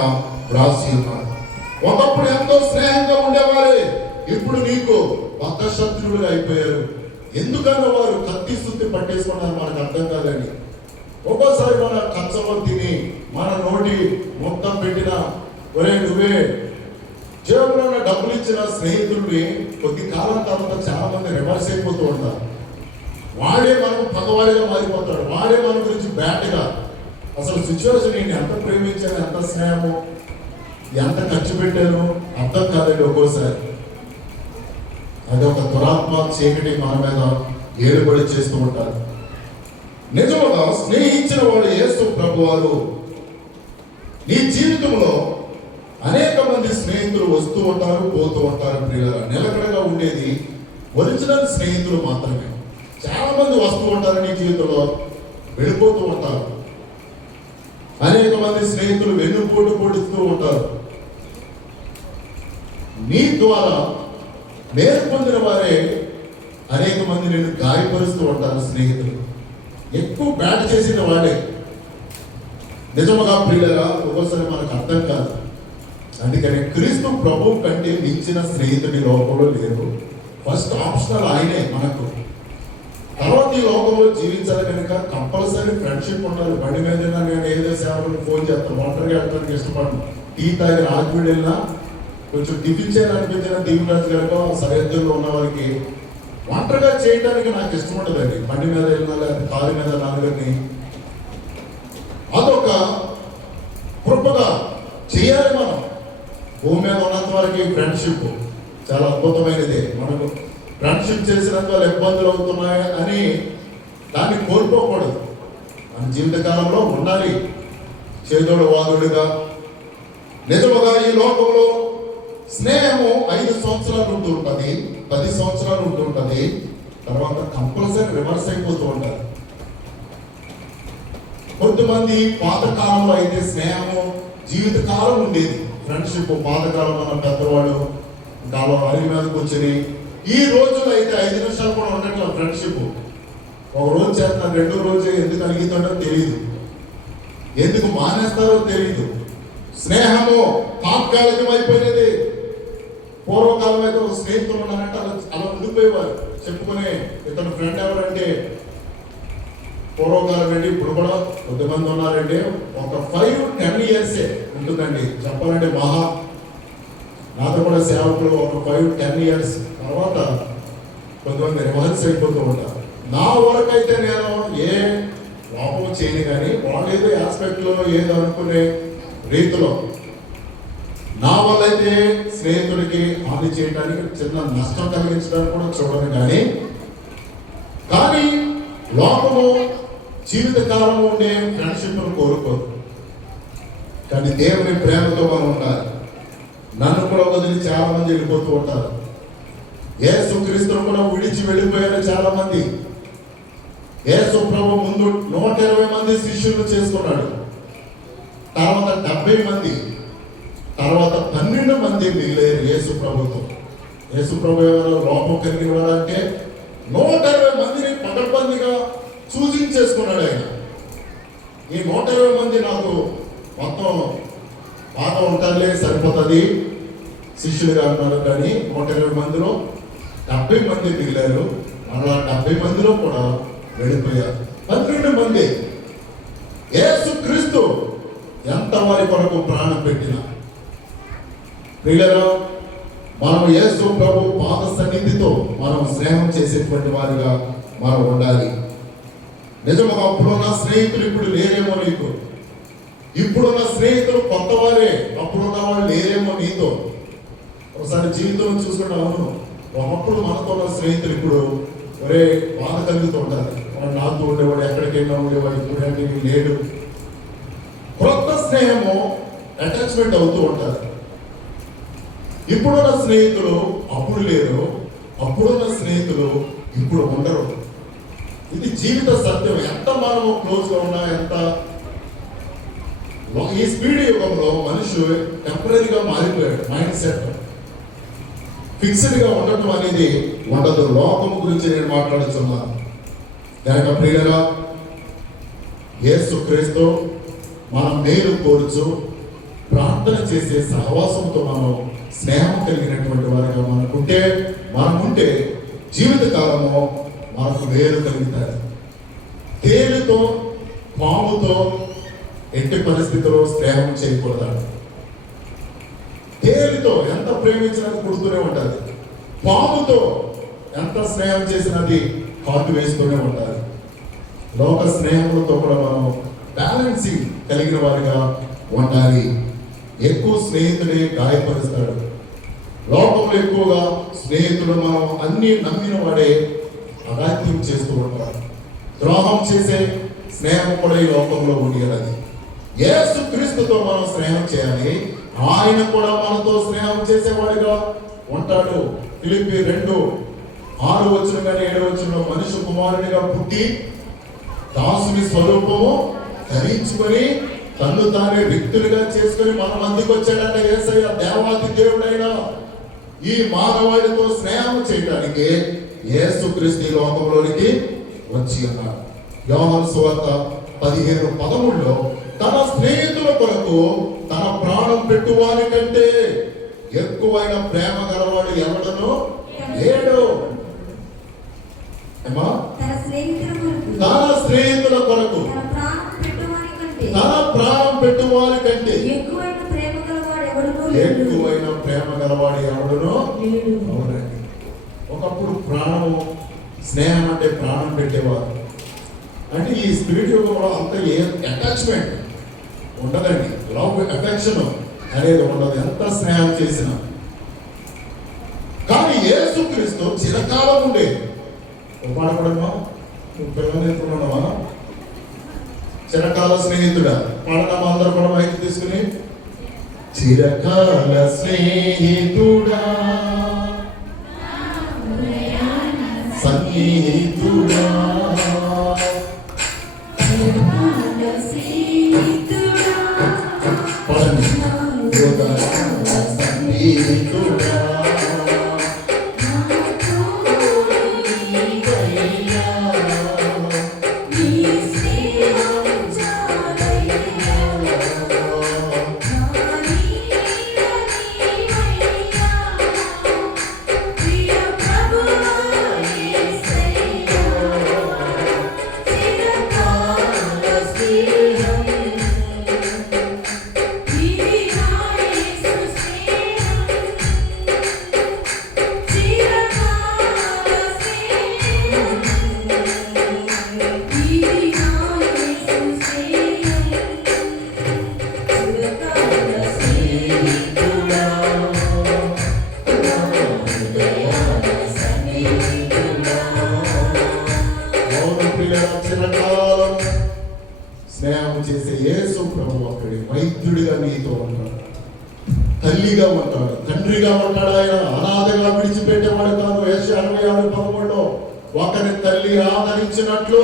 రాసి ఉన్నాడు. ఒకప్పుడు ఎంతో స్నేహంగా ఉండేవారే ఇప్పుడు నీకు పక్కశత్రువులుగా అయిపోయారు. ఎందుకన్నా వారు కత్తి సుత్తి పట్టేసుకున్నారు మనకు అర్థం కాదండి. ఒక్కోసారి మన కంచంలో తిని మన నోటి మొత్తం పెట్టిన ఒరే నువ్వే జేబులో డబ్బులు ఇచ్చిన స్నేహితుల్ని కొద్ది కాలం తర్వాత చాలా మంది రివర్స్ అయిపోతూ ఉంటారు. వాడే మనకు పగవాడిగా మారిపోతాడు, వాడే మన గురించి బ్యాడ్గా. అసలు సిచ్యువేషన్ నేను ఎంత ప్రేమించాను, ఎంత స్నేహము, ఎంత ఖర్చు పెట్టాను అర్థం కాదండి. ఒక్కోసారి అది ఒక దురాత్మ చీకటి మన మీద ఏలుబడి చేస్తూ ఉంటారు. నిజముగా స్నేహించిన వాడు యేసు ప్రభువారు. నీ జీవితంలో అనేక మంది స్నేహితులు వస్తూ ఉంటారు, పోతూ ఉంటారు. ప్రియులారా, నిలకడగా ఉండేది ఒరిజినల్ స్నేహితులు మాత్రమే. చాలా మంది వస్తూ ఉంటారు నీ జీవితంలో, వెళ్ళిపోతూ ఉంటారు. అనేక మంది స్నేహితులు వెన్నుపోటు పొడుస్తూ ఉంటారు. నీ ద్వారా మేలు పొందిన వారే అనేక మంది నేను గాయపరుస్తూ ఉంటారు. స్నేహితులు ఎక్కువ బ్యాట్ చేసిన వాడే. నిజముగా ప్రియులారా, ఒక్కోసారి మనకు అర్థం కాదు. అందుకని క్రీస్తు ప్రభు కంటే మించిన స్నేహితుడి లోకంలో లేరు. ఫస్ట్ ఆప్షనల్ ఆయనే మనకు. తర్వాత ఈ లోకంలో జీవించాలి కనుక కంపల్సరీ ఫ్రెండ్షిప్ ఉండాలి. బండి మీద నేను ఏదో సేవలకు ఫోన్ చేస్తాను, ఒంటరిగా వెళ్తానికి ఇష్టపడను. టీ తాగిన ఆత్మీయుడు వెళ్ళినా కొంచెం టిఫిన్ చేయాలనిపించిన దీవరాజు గారితో సరిహద్దుల్లో ఉన్న వారికి ఒంటరిగా చేయడానికి నాకు ఇష్టం ఉండదండి. బండి మీద వెళ్ళినా లేదా కారు మీద నాలుగురిని అదొక కృపగా చేయాలి. మనం భూమి మీద ఉన్నంత వరకు ఫ్రెండ్షిప్ చాలా అద్భుతమైనది. మనకు ఫ్రెండ్షిప్ చేసినంత వాళ్ళు ఇబ్బందులు అవుతున్నాయి అని దాన్ని కోల్పోకూడదు. మన జీవితకాలంలో ఉండాలి చేదోడు వాదుడుగా. నిజముగా ఈ లోకంలో స్నేహము 5 సంవత్సరాలు ఉంటూ ఉంటుంది, 10 సంవత్సరాలు ఉంటూ ఉంటుంది, తర్వాత కంపల్సరీ రివర్స్ అయిపోతూ ఉంటారు. కొంతమంది పాతకాలంలో అయితే స్నేహము జీవితకాలం ఉండేది. ఫ్రెండ్షిప్ పాతకాలం మన పెద్దవాడు కాలం అరి మీద కూర్చొని. ఈ రోజుల్లో అయితే 5 నిమిషాలు కూడా ఉండట్ల ఫ్రెండ్షిప్. ఒక రోజు చేస్తున్నారు, 2వ రోజు ఎందుకు అలిగితుండో తెలియదు, ఎందుకు మానేస్తారో తెలియదు. స్నేహము తాత్కాలికం అయిపోయినది. పూర్వకాలం అయితే ఒక స్నేహితులు ఉన్నారంటే అలా ఉండిపోయేవారు. చెప్పుకునే ఇతను ఫ్రెండ్ ఎవరంటే పూర్వకాలం అండి, ఇప్పుడు కూడా కొద్దిమంది ఉన్నారంటే ఒక 5-10 ఇయర్సే ఉంటుందండి. చెప్పాలంటే నాతో కూడా సేవకులు ఒక 5-10 ఇయర్స్ తర్వాత కొంతమంది రివర్స్ అయిపోతూ ఉంటారు. నా వరకు అయితే నేను ఏ లోపం చేయను, కానీ వాళ్ళు ఏదో ఆస్పెక్ట్లో ఏదో అనుకునే రీతిలో నా వల్ల అయితే స్నేహితుడికి హాని చేయడానికి చిన్న నష్టం కలిగించడానికి కూడా చూడను. కానీ లోపము జీవితకాలం ఉండే ఫ్రెండ్షిప్ను కోరుకోదు. కానీ దేవుని ప్రేమతో మనం ఉండాలి. నన్ను కూడా వదిలి చాలా మంది వెళ్ళిపోతూ ఉంటారు. యేసుక్రీస్తును కూడా విడిచి వెళ్ళిపోయారు చాలా మంది. యేసు ప్రభు ముందు 120 మంది శిష్యులను చేసుకున్నాడు, తర్వాత 70 మంది, తర్వాత 12 మంది మిగిలేరు యేసు ప్రభుతో. యేసు ప్రభు ఎవరు లోపం కలిగిన వాడంటే 120 మందిని పకడ్బందీగా సూచించేసుకున్నాడు ఆయన. ఈ 120 మంది నాకు మొత్తం పాత ఉంటారులే సరిపోతుంది శిష్యులుగా అన్నారు. కానీ 120 మందిలో 70 మంది మిగిలారు. అలా 70 మందిలో కూడా వెళ్ళిపోయారు. 12 మంది యేసుక్రీస్తు ఎంత వారి కొరకు ప్రాణం పెట్టిన ప్రియులారా, మనం యేసు ప్రభు పాద సన్నిధితో మనం స్నేహం చేసేటువంటి వారిగా మనం ఉండాలి. నిజంగా అప్పుడున్న స్నేహితులు ఇప్పుడు లేరేమో నీకు. ఇప్పుడున్న స్నేహితులు కొత్త వారే, అప్పుడున్న వాళ్ళు లేరేమో నీతో. ఒకసారి జీవితం చూసుకుంటే అవును, ఒకప్పుడు మనతో ఉన్న స్నేహితులు ఇప్పుడు ఒరే బాధ కలుగుతూ ఉంటారు. వాడు నాతో ఉండేవాడు, ఎక్కడికైనా ఉండేవాడు, ఇప్పుడు లేడు. కొత్త స్నేహము అటాచ్మెంట్ అవుతూ ఉంటారు. ఇప్పుడున్న స్నేహితులు అప్పుడు లేరు, అప్పుడున్న స్నేహితులు ఇప్పుడు ఉండరు. ఇది జీవిత సత్యం. ఎంత మనము క్లోజ్గా ఉన్నా, ఎంత ఈ స్పీడ్ యుగంలో మనిషి టెంపరీగా మారిపోయాడు. మైండ్ సెట్ ఫిక్స్డ్గా ఉండటం అనేది ఉండదు. లోకం గురించి నేను మాట్లాడుతున్నాను. కనుక ప్రియులరా, యేసుక్రీస్తు మనం మేలు కోరుచు ప్రార్థన చేసే సహవాసంతో మనం స్నేహం కలిగినటువంటి వారిగా మనం ఉంటే జీవితకాలము మనకు మేలు కలుగుతాయి. తేలుతో పాముతో ఎట్టి పరిస్థితుల్లో స్నేహం చేయకూడదు. తేలితో ఎంత ప్రేమించినది పుడుతూనే ఉంటుంది, పాముతో ఎంత స్నేహం చేసినది కాటు వేస్తూనే ఉంటుంది. లోక స్నేహములతో కూడా మనం బ్యాలెన్సింగ్ కలిగిన వారిగా ఉండాలి. ఎక్కువ స్నేహితుడే గాయపరుస్తాడు. లోకంలో ఎక్కువగా స్నేహితుడు మనం అన్ని నమ్మిన వాడే అగాత్యం చేస్తూ ఉంటారు. ద్రోహం చేసే స్నేహం కూడా ఈ లోకంలో ఉండేది. యేసుక్రీస్తుతో మనం స్నేహం చేయాలి. ఆయన కూడా మనతో స్నేహం చేసేవాడిగా ఉంటాడు. ఫిలిప్పీ 2:6-7 మనిషి కుమారునిగా పుట్టి దాసుని స్వరూపము ధరించుకొని తన్ను తానే రిక్తులుగా చేసుకుని మన మందికి వచ్చాడంటే యేసయ్య దేవాది దేవుడైన ఈ మానవాడితో స్నేహం చేయడానికి యేసుక్రీస్తు లోకంలోనికి వచ్చి ఉన్నాడు. యోహాను సువార్త 15:13 తన స్నేహితుల కొరకు తన ప్రాణం పెట్టువారి కంటే ఎక్కువైన ప్రేమ గలవాడు ఎవడను లేడు. తన కంటే తన ప్రాణం పెట్టు వారి కంటే ఎక్కువైన ప్రేమ గలవాడు ఎవడునూ లేడు. ఎక్కువైన ప్రేమ గలవాడు ఎవడునో లేడు. అవునండి. ఒకప్పుడు ప్రాణం, స్నేహం అంటే ప్రాణం పెట్టేవారు. అంటే ఈ స్పిరిట్ యుగంలో అంత ఏ అటాచ్మెంట్ ఉండదండి. లవ్ అఫెక్షన్ అనేది ఉండదు, ఎంత స్నేహం చేసినా. కానీ యేసుక్రీస్తు చిరకాలం ఉండే పాడపడమా, పిల్లలు ఎత్తుకున్నావా, చిరకాల స్నేహితుడా పాడనమా, అందరూ కూడా మైకి తీసుకుని. చిరకాల స్నేహితుడా సన్నిహితుడా పడండి. సన్నిహితుడా చిరకాలం స్నేహం చేసే యేసు ప్రభు అక్కడి వైద్యుడిగా నీతో ఉంటాడు, తల్లిగా ఉంటాడు, తండ్రిగా ఉంటాడు. ఆయన అనాథగా విడిచిపెట్టేవాడు కాదు. యెషయా 66:11 ఒకరి తల్లి ఆదరించినట్లు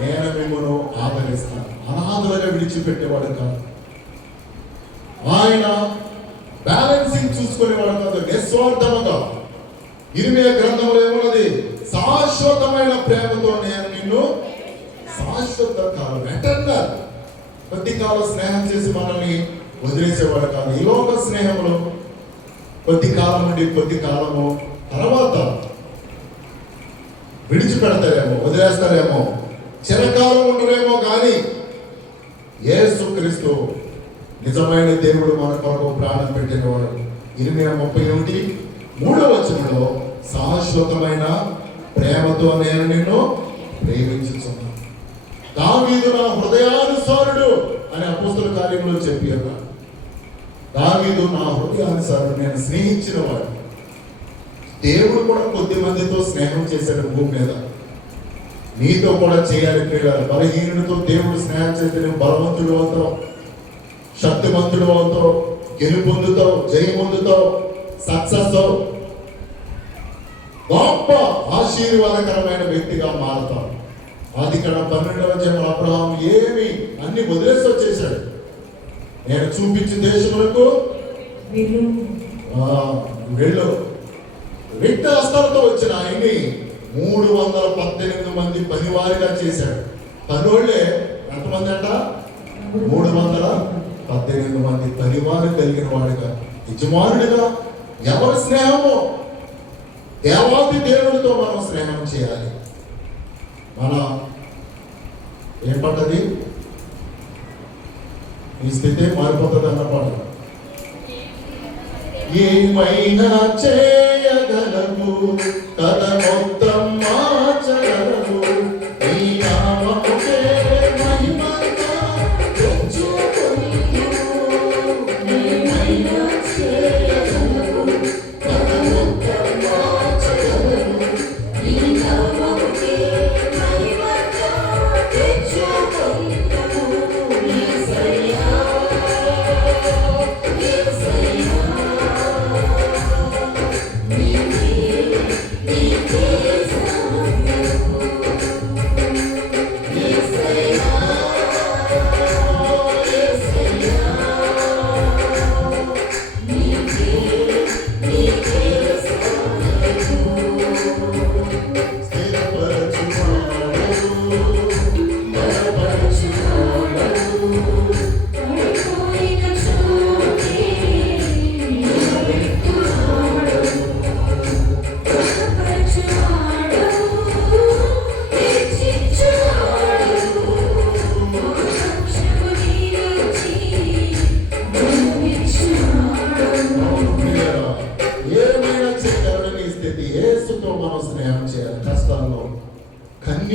నేను మిమ్మల్ని ఆదరిస్తాను. అనాథలుగా విడిచిపెట్టేవాడు కాదు. ఆయన బ్యాలెన్సింగ్ చూసుకునేవాడు కాదు, నిస్వార్థముగా. ఇర్మియా గ్రంథంలో ఏమున్నది? శాశ్వతమైన ప్రేమతో నేను నిన్ను, శాశ్వత కాలం, ఎటర్నల్, కొద్ది కాలం స్నేహం చేసి మనల్ని వదిలేసేవాడు కాదు. ఈ లోక స్నేహంలో కొద్ది కాలం నుండి కొద్ది కాలము తర్వాత విడిచిపెడతారేమో, వదిలేస్తారేమో, చిరకాలం ఉండరేమో. కానీ యేసుక్రీస్తు నిజమైన దేవుడు మన కొరకు ప్రాణం పెట్టినవాడు. ఇర్మియా 31:3 శాశ్వతమైన ప్రేమతో నేను నిన్ను ప్రేమించుచున్నాను. దావీదు నా హృదయానుసారుడు అని అపోస్తల కార్యంలో చెప్పి అన్నాడు. దావీదు నా హృదయానుసారుడు, నేను స్నేహించిన వాడు. దేవుడు కూడా కొద్ది మందితో స్నేహం చేశాడు భూమి మీద. నీతో కూడా చేయాలి ప్రియులారా. బలహీనుడితో దేవుడు స్నేహం చేస్తే నువ్వు బలవంతుడు అవుతావు, శక్తివంతుడు అవుతావు, గెలుపు పొందుతావు, జయం పొందుతావు, సక్సెస్ అవు, గొప్ప ఆశీర్వాదకరమైన వ్యక్తిగా మారుతావు. 12 అబ్రహాం ఏమి అన్ని వదిలేసి వచ్చేసాడు. నేను చూపించిన దేశములకు వెళ్ళు. వ్యక్తి హస్తాలతో వచ్చిన ఆయన్ని 318 మంది పనివారిగా చేశాడు. పనివాళ్ళే ఎంతమంది అంట? 318 మంది పనివారు కలిగిన వాడుగా, యజమానుడిగా. ఎవరి స్నేహము? దేవాది దేవుడితో మనం స్నేహం చేయాలి. మన ఏం పడ్డది? ఈ స్థితి మారిపోతుంది అన్న పాట. ఏమైనా చేయగలవు, కథ మొత్తం మార్చగలవు, నీ నామముకే మహిమంతా తెచ్చుకొనియు. ఏమైనా చేయగలవు, కథ మొత్తం మార్చగలవు, నీ నామముకే మహిమంతా తెచ్చుకొనియు. యేసయ్యా, యేసయ్యా, నీకే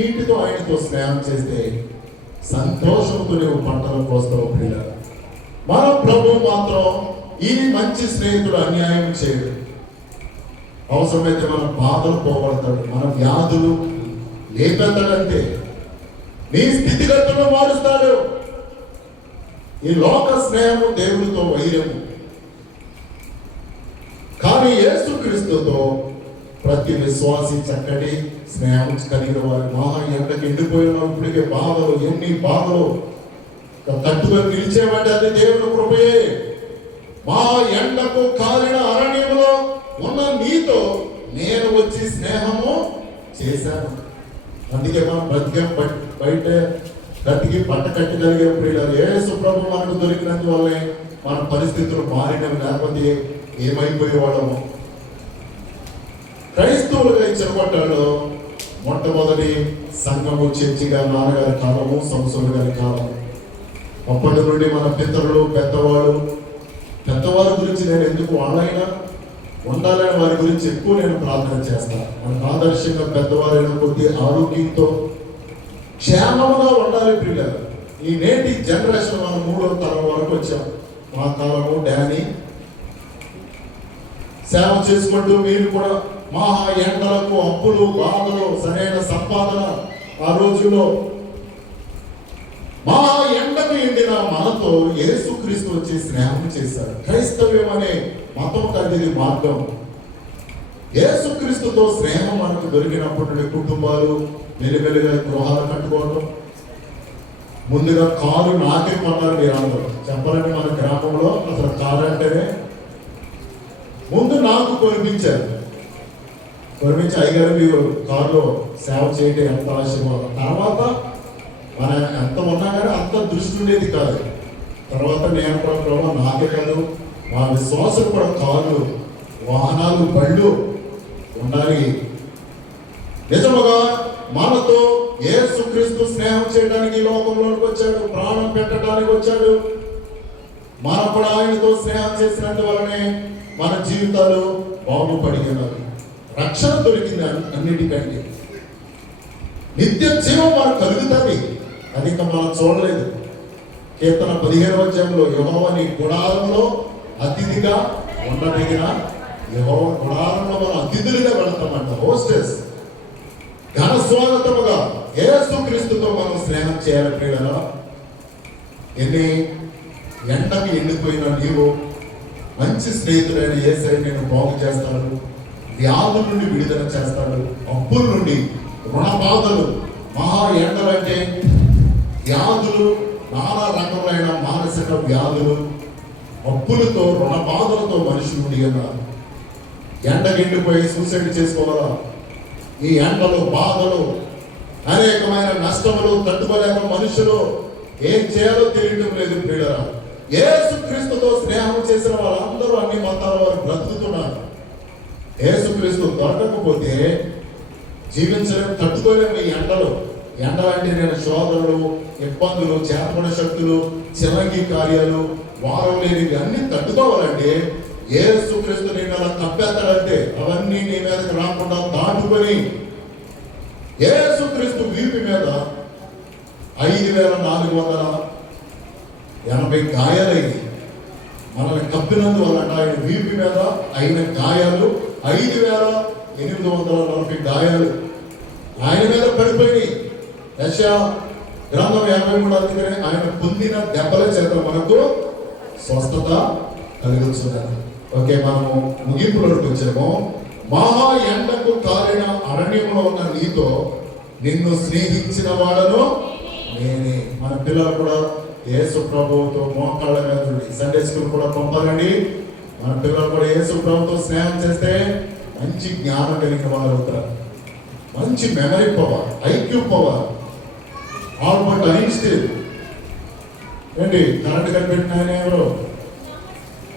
అన్నిటితో ఆయనతో స్నేహం చేస్తే సంతోషంతో నువ్వు పంటలు కోస్తావు ప్రియ. మన ప్రభు మాత్రం ఈ మంచి స్నేహితుడు అన్యాయం చేయడు. అవసరమైతే మన బాధలు పోగొడతాడు, మన వ్యాధులు లేపెత్తాడంతే, నీ స్థితిగతులను మారుస్తాడు. ఈ లోక స్నేహము దేవుడితో వైరము, కానీ యేసుక్రీస్తుతో ప్రతి విశ్వాసి చక్కటి స్నేహం కలిగిన వారు. మహా ఎండకి ఎండిపోయిన ఇప్పటికే బాధలు, ఎన్ని బాధలు తట్టుకొని నిలిచేవాడి అది దేవుని కృపయే. మా ఎండకు కాలిన అరణ్యంలో ఉన్న నీతో నేను వచ్చి స్నేహము చేశాను. అందుకే మనం బ్రతికం బయట బ్రతికి పట్ట కట్టగలిగే ప్రియులు. యేసు ప్రభు మనకు దొరికినందువల్లే మన పరిస్థితులు మారినవి, లేకపోతే ఏమైపోయేవాళ్ళము. క్రైస్తవులుగా చెరపట్టాలో మొట్టమొదటి సంఘము చర్చిగా నాన్నగారి కాలము, సంసోలు గారి కాలము. అప్పటి నుండి మన పితరులు పెద్దవారి గురించి నేను ఎందుకు వాళ్ళైనా ఉండాలని వారి గురించి ఎక్కువ నేను ప్రార్థన చేస్తాను. మనకు ఆదర్శంగా పెద్దవారైన కొద్ది ఆరోగ్యంతో క్షేమంగా ఉండాలి పిల్లలు. ఈ నేటి జనరేషన్ మనం 3వ తరం వరకు వచ్చాం. మా కాలము డానీ సేవ చేసుకుంటూ మీరు కూడా మహా ఎండలకు, అప్పులు, బాధలు, సరైన సంపాదన ఆ రోజుల్లో మహా ఎండకు ఎండిన మనతో యేసుక్రీస్తు వచ్చి స్నేహం చేశారు. క్రైస్తవ్యం అనే మతం కలిగి మార్గం. యేసుక్రీస్తుతో స్నేహం మనకు దొరికినప్పుడు కుటుంబాలు మెల్లిమెల్లిగా గృహాలు కట్టుకోవడం. ముందుగా కారు నాకే కొన్నారు మీరు అందరూ. చెప్పాలంటే మన గ్రామంలో అసలు కారు అంటేనే ముందు నాకు కొనిపించారు. కొనిపించి అయ్యగారు మీరు కారులో సేవ చేయడం ఎంత ఆశీర్వాదం. తర్వాత మన ఎంత ఉన్నా కానీ అంత దృష్టి ఉండేది కాదు. తర్వాత నేను కూడా ప్రభావ నాకే కాదు, మా విశ్వాసం కూడా కార్లు, వాహనాలు, బళ్ళు ఉండాలి. నిజముగా మనతో యేసుక్రీస్తు స్నేహం చేయడానికి ఈ లోకంలోకి వచ్చాడు, ప్రాణం పెట్టడానికి వచ్చాడు. మనం కూడా ఆయనతో స్నేహం చేసినందు వలనే మన జీవితాలు బాగుపడినవి, రక్షణ దొరికింది. అన్నిటికంటే నిత్య జీవం మనకు కలుగుతుంది. అది ఇంకా మనం చూడలేదు. కీర్తన 15వ అధ్యాయంలో యెహోవా నీ గుడారంలో అతిథిగా ఉండదగిన, యెహోవా గుడారంలో మనం అతిథులుగా వెళతామంట. హోస్టెస్ ఘన స్వాగతముగా యేసుక్రీస్తుతో మనం స్నేహం చేయాలి ప్రియులారా. ఎన్ని ఎండకి ఎండిపోయిన నీవు మంచి స్నేహితుడైన యేసయ్య నేను బాగు చేస్తాడు, వ్యాధుల నుండి విడుదల చేస్తాడు, అప్పుల నుండి, రుణ బాధలు. మహా ఎండలంటే వ్యాధులు, నానా రకమైన మానసిక వ్యాధులు, అప్పులతో, రుణ బాధలతో మనుషులు ఉండి ఉన్నారు. ఎండగెండిపోయి సూసైడ్ చేసుకోవాలా? ఈ ఎండలు, బాధలు, అనేకమైన నష్టములు తట్టుకోలేక మనుషులు ఏం చేయాలో తెలియటం లేదు ప్రియులారా. యేసుక్రీస్తుతో స్నేహం చేసిన వాళ్ళందరూ అన్ని మతాల వారు బ్రతుకుతున్నారు. యేసుక్రీస్తు దొరకకపోతే జీవించలేము, తట్టుకోలేము. ఈ ఎండలు, ఎండలంటే నేను శోధనలు, ఇబ్బందులు, చేతపడ శక్తులు, చిరంగి కార్యాలు, వారం లేనివి అన్ని తట్టుకోవాలంటే యేసుక్రీస్తు నేను అలా తప్పేస్తాడంటే అవన్నీ నీ మీదకి రాకుండా దాటుకొని యేసుక్రీస్తు వీపు మీద 5480 గాయాలైంది. మనల్ని కప్పినందువల్ల ఆయన వీపు మీద అయిన గాయాలు 5840 గాయాలు ఆయన మీద పడిపోయి. యెషయా గ్రంథం 53 అందుకనే ఆయన పొందిన దెబ్బల చేత మనకు స్వస్థత కలిగించున్నారు. ఓకే, మనము ముగింపులోకి వచ్చాము. మహా ఎండకు కాలిన అరణ్యంలో ఉన్న నీతో నిన్ను స్నేహించిన వాడను నేనే. మన పిల్లలు కూడా యేసు ప్రభువుతో మోకాళ్ళ మీద సండే స్కూల్ కూడా పంపాలండి. మన పిల్లలు కూడా యేసు ప్రభుతో స్నేహం చేస్తే మంచి జ్ఞానం కలిగిన వారు అవుతారు. మంచి memory power, IQ power. Albert Einstein ఏంటి కరెంట్ కనిపెట్టిన ఆయన ఎవరు?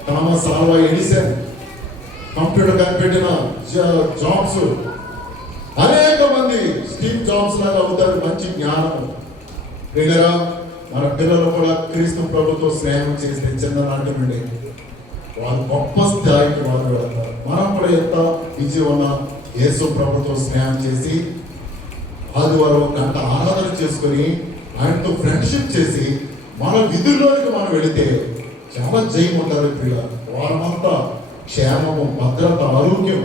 Thomas Alva Edison. కంప్యూటర్ కనిపెట్టిన జాబ్స్. అనేక మంది స్టీవ్ జాబ్స్ లాగా అవుతారు. మంచి జ్ఞానం దగ్గర మన పిల్లలు కూడా క్రీస్తు ప్రభుతో స్నేహం చేస్తే చిన్ననాటి నుండి వాళ్ళు గొప్ప స్థాయికి వాళ్ళు వెళ్తారు. మనం కూడా ఎంత బిజీ ఉన్నా యేసు ప్రభుతో స్నేహం చేసి ఆదివారం గంట ఆరాధన చేసుకొని ఆయనతో ఫ్రెండ్షిప్ చేసి మన విధుల్లోకి మనం వెళితే చాలా జయం ఉంటారు ప్రియుల. వారమంతా క్షేమము, భద్రత, ఆరోగ్యం.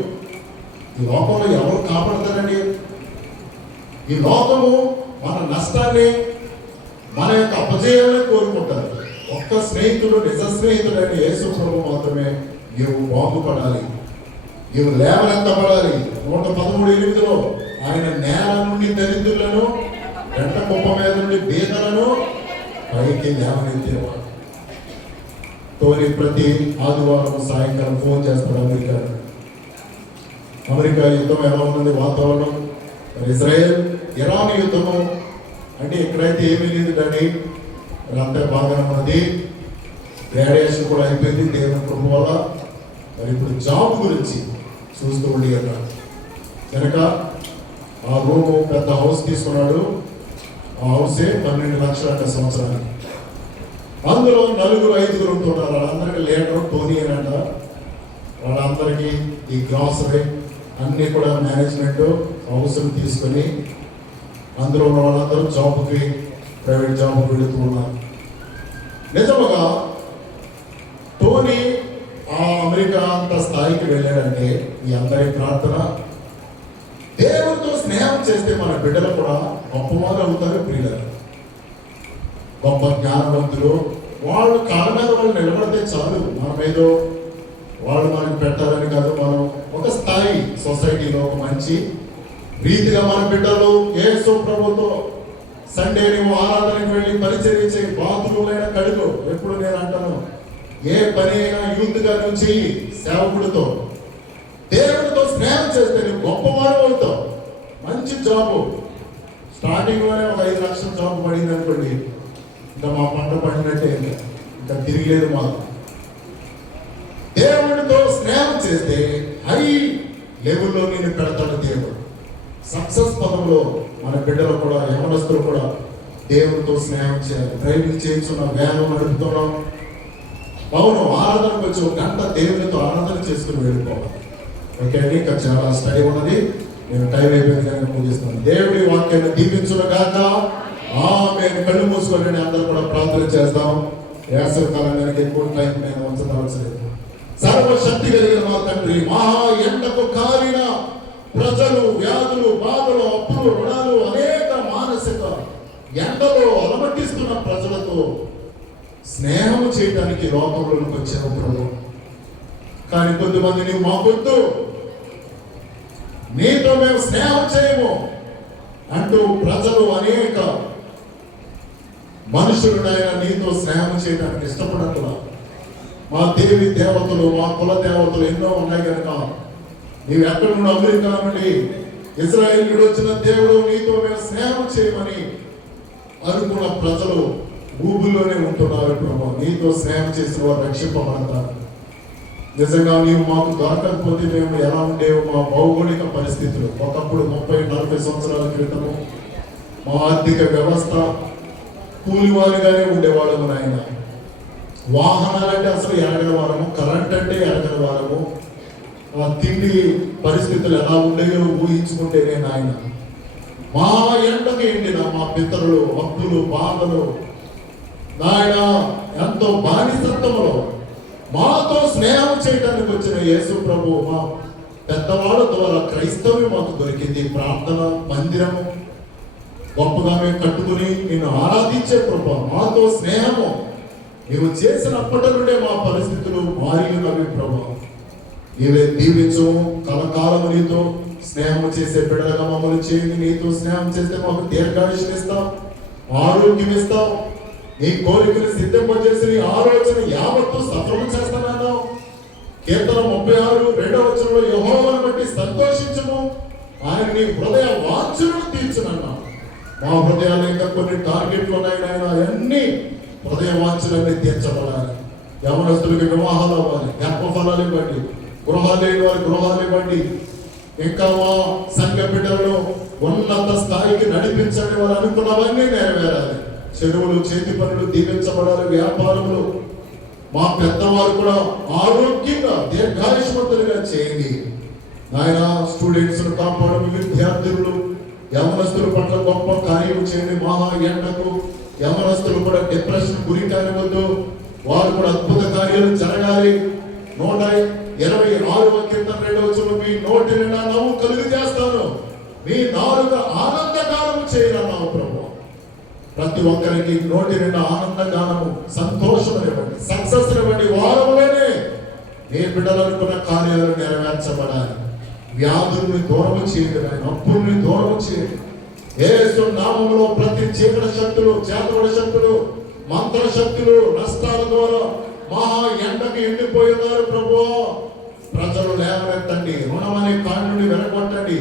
ఈ లోకంలో ఎవరు కాపాడతారండి? ఈ లోకము మన నష్టాన్ని, మన యొక్క అపజయాన్ని కోరుకుంటారు. ఒక్క స్నేహితుడు, నిజ స్నేహితుడైన యేసు ప్రభు మాత్రమే నీవు బాగుపడాలి, నీవు లేవనెత్తబడాలి. 113:8 ఆయన నేల నుండి దరిద్రులను, వెంట కుప్ప మీద నుండి బీదలను పైకి లేవనెత్తేవాడు. తోని ప్రతి ఆదివారం సాయంకాలం ఫోన్ చేస్తాడు అమెరికా యుద్ధం ఎలా ఉన్నది వాతావరణం, ఇజ్రాయెల్ ఇరాన్ యుద్ధము అంటే ఇక్కడైతే ఏమీ లేదు కానీ అంతా బాగా ఉన్నది. గ్రాడ్యుయేషన్ కూడా అయిపోయింది దేవుని కృప వల్ల. మరి ఇప్పుడు జాబ్ గురించి చూస్తూ ఉండి అన్నాడు కనుక ఆ రూము పెద్ద హౌస్ తీసుకున్నాడు. ఆ హౌసే 12 లక్షల సంవత్సరానికి. అందులో 4-5 ఉంటున్నారు. వాళ్ళందరికీ లీడర్ టోనీ అని అంట. వాళ్ళందరికీ ఈ గ్రాసరీ అన్నీ కూడా మేనేజ్మెంట్ హౌస్ని తీసుకొని అందులో ఉన్న వాళ్ళందరూ జాబ్కి, ప్రైవేట్ జాబ్కి వెళుతూ ఉన్నారు. నిజముగా టోనీ ఆ అమెరికా అంత స్థాయికి వెళ్ళాడంటే మీ అందరి ప్రార్థన. దేవుడితో స్నేహం చేస్తే మన బిడ్డలు కూడా గొప్పవారు అవుతారు ప్రియులు, గొప్ప జ్ఞానవంతులు. వాళ్ళు కాళ్ళ మీద వాళ్ళు నిలబడితే చాలు. మనం ఏదో వాళ్ళు మనకి పెట్టాలని కాదు, మనం ఒక స్థాయి సొసైటీలో ఒక మంచి రీతిగా మన బిడ్డలు యేసు ప్రభుతో సండే నువ్వు ఆరాధనకు వెళ్ళి పరిచర్య చేయి, బాతులైన కడుగు. ఎప్పుడు నేను అంటాను, ఏ పని అయినా యూత్గా నుంచి సేవకుడితో దేవుడితో స్నేహం చేస్తే నువ్వు గొప్పవారు అవుతావు. మంచి జాబు స్టార్టింగ్లోనే ఒక 5 లక్షల జాబ్ పడింది అనుకోండి, ఇంకా మా పంట పడినట్టే, ఇంకా తిరిగలేదు మాకు. దేవుడితో స్నేహం చేస్తే హై లెవెల్లో నేను పెడతాడు దేవుడు. సక్సెస్ పదంలో మన బిడ్డలు కూడా, యవనస్తులు కూడా దేవుడితో స్నేహం చేయాలి. డ్రైవింగ్ చేయించున్నాం, వ్యాయామం నడుపుతున్నాం, అవును ఆరాధనకు వచ్చి 1 గంట దేవునితో ఆరాధన చేసుకుని వెళ్ళిపోవాలి. ఓకే అండి, ఇంకా చాలా స్టడీ ఉన్నది. నేను టైం అయిపోయింది కనుక పూజిస్తున్నాను. దేవుడి వాక్యాన్ని దీవించును గాక. మేము కళ్ళు మూసుకొని అందరూ కూడా ప్రార్థన చేస్తాం. వేసవి కాలం కనుక ఎక్కువ టైం నేను ఉంచదవలసలేదు. సర్వశక్తి కలిగిన మా తండ్రి, మహా ఎండకు కాలిన ప్రజలు, వ్యాధులు, బాధలు, అప్పులు, రుణాలు, అనేక మానసిక ఎండలో అలమటిస్తున్న ప్రజలతో స్నేహం చేయడానికి లోకంలోకి వచ్చావు ప్రభు. కానీ కొద్దిమంది నీవు మాకొద్దు, నీతో మేము స్నేహం చేయము అంటూ ప్రజలు, అనేక మనుషులు నీతో స్నేహం చేయడానికి ఇష్టపడట్లా. మా దేవి దేవతలు, మా కుల దేవతలు ఎన్నో ఉన్నాయి కనుక నీవు ఎక్కడ నుండి, అమెరికా నుండి, ఇజ్రాయెల్ నుండి వచ్చిన దేవుడు నీతో మేము స్నేహం చేయమని అనుకున్న ప్రజలు భూముల్లోనే ఉంటున్నారు ప్రభు. నీతో స్నేహం చేసిన వారు రక్షింపబడతారు. నిజంగా నీవు మాకు దొరకకపోతే మేము ఎలా ఉండేవో, మా భౌగోళిక పరిస్థితులు ఒకప్పుడు 30-40 సంవత్సరాల క్రితము మా ఆర్థిక వ్యవస్థ కూలివారిగానే ఉండేవాళ్ళము నాయన. వాహనాలంటే అసలు ఎరగని వారము, కరెంట్ అంటే ఎరగని వారము, తిండి పరిస్థితులు ఎలా ఉండేవో ఊహించుకుంటేనే నాయన. మా ఎండకి ఎండిన మా పితరులు, భక్తులు, బాధలు నాయన ఎంతో బానిసత్వంలో మాతో స్నేహం చేయడానికి వచ్చిన యేసు ప్రభు, మా పెద్దవాళ్ళ ద్వారా క్రైస్తవ్యం మాకు దొరికింది. ప్రార్థన మందిరము గొప్పగా మేము కట్టుకుని నిన్ను ఆరాధించే కృప, మాతో స్నేహము నీవు చేసినప్పటి నుండే మా పరిస్థితులు మారి ఉన్నవి ప్రభు. నీవే దీవించు, కలకాలము నీతో స్నేహం చేసే బిడ్డలుగా మమ్మల్ని చేయండి. నీతో స్నేహం చేస్తే మాకు దీర్ఘాయుష్యం ఇస్తాం, ఆరోగ్యం ఇస్తాం, నీ కోరికలు సిద్ధింపజేసి నీ ఆలోచన యావత్తు సఫలం చేస్తానన్నావు. కీర్తన 36:2 యెహోవాను బట్టి సంతోషించము, ఆయన నీ హృదయ వాంఛలను తీర్చునన్నావు. మా హృదయాలు ఇంకా కొన్ని టార్గెట్లు ఉన్నాయి నాయన, అన్ని హృదయ వాంఛలన్నీ తీర్చబడాలి. యవనస్తులకి వివాహాలు అవ్వాలి, గర్భఫలాలు ఇవ్వండి, గృహాలు లేని వారి గృహాలు ఇవ్వండి. ఇంకా మా సంఘ బిడ్డలను ఉన్నత స్థాయికి నడిపించండి. వారు అనుకున్నవన్నీ నెరవేరాలి. చెరువులు, చేతి పనులు దీవించబడాలి, వ్యాపారములు. మా పెద్దవారు కూడా ఆరోగ్యంగా దీర్ఘాయుష్మంతులుగా చేయండి నాయన. స్టూడెంట్స్ కాపాడు, విద్యార్థులు యవనస్తుల పట్ల గొప్ప కార్యం చేయండి. మహా ఎండకు యవనస్తులు కూడా డిప్రెషన్ గురి కానివద్దు. వారు కూడా అద్భుత కార్యాలు జరగాలి. 126వ కీర్తన 2వ వచనం, మీ నోటి నిండా నవ్వు కలుగు చేస్తాను, మీ నాలుక ఆనందగానము చేయనన్నావు ప్రభు. ప్రతి ఒక్కరికి నోటి నిండా ఆనందగానము, సంతోషం ఇవ్వండి, సక్సెస్ ఇవ్వండి. వారంలోనే మీ బిడ్డలు అనుకున్న కార్యాలు నెరవేర్చబడాలి. వ్యాధుల్ని దూరం చేయండి నాయన, అప్పుల్ని దూరం చేయండి. యేసు నామములో ప్రతి చీకటి శక్తులు, చేతబడి శక్తులు, మంత్ర శక్తులు, నష్టాల ద్వారా మహా ఎండకి ఎండిపోయినారు ప్రభు. ప్రజలు లేవనెత్తండి, రుణమనే కాళ్ళని వెనకొట్టండి,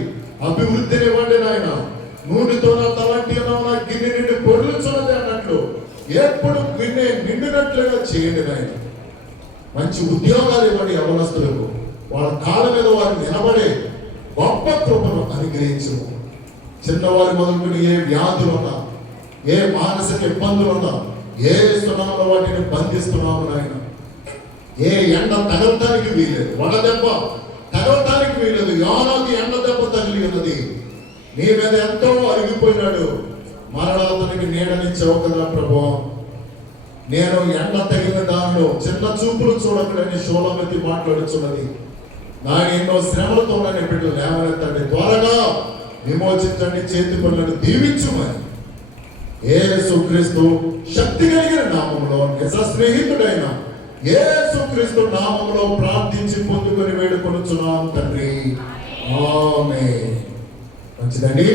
అభివృద్ధిని ఇవ్వండి నాయన. నూనెతో నా తలంటి నా గిన్నె నిండి పొరులుచున్నది అన్నట్లు ఎప్పుడు గిన్నె నిండినట్లుగా చేయండి నాయన. మంచి ఉద్యోగాలు ఇవ్వండి యవనస్తులకు, వాళ్ళ కాళ్ళ మీద వారు నిలబడే గొప్ప కృపను అనుగ్రహించు. చిన్నవారి మొదలుకొని ఏ వ్యాధులు ఉన్నా, ఏ మానసిక ఇబ్బందులు ఉన్నా ఏ సునామలో వాటిని బంధిస్తున్నాము నాయన. ఏ ఎండ తగలటానికి వీలేదు, వడదెబ్బ తగలటానికి వీలేదు. యోనాకి ఎండ దెబ్బ తగిలి ఉన్నది, నీ మీద ఎంతో అరిగిపోయినాడు. మరలా అతనికి నీడనిచ్చావు కదా ప్రభు. నేను ఎండ తగిలిన దానిలో చిన్న చూపులు చూడకూడని షోలమతి మాట్లాడుచున్నది. నాయన ఎన్నో శ్రమలతో నన్ను బిడ్డలు లేవనెత్తండి, త్వరగా విమోచించండి, చేతి పనులను దీవించుమని యేసుక్రీస్తు శక్తి కలిగిన నామములో, నిజ స్నేహితుడైన యేసుక్రీస్తు నామములో ప్రార్థించి పొందుకొని వేడుకొనుచున్నాం తండ్రి. ఆమేన్. మంచిదండి.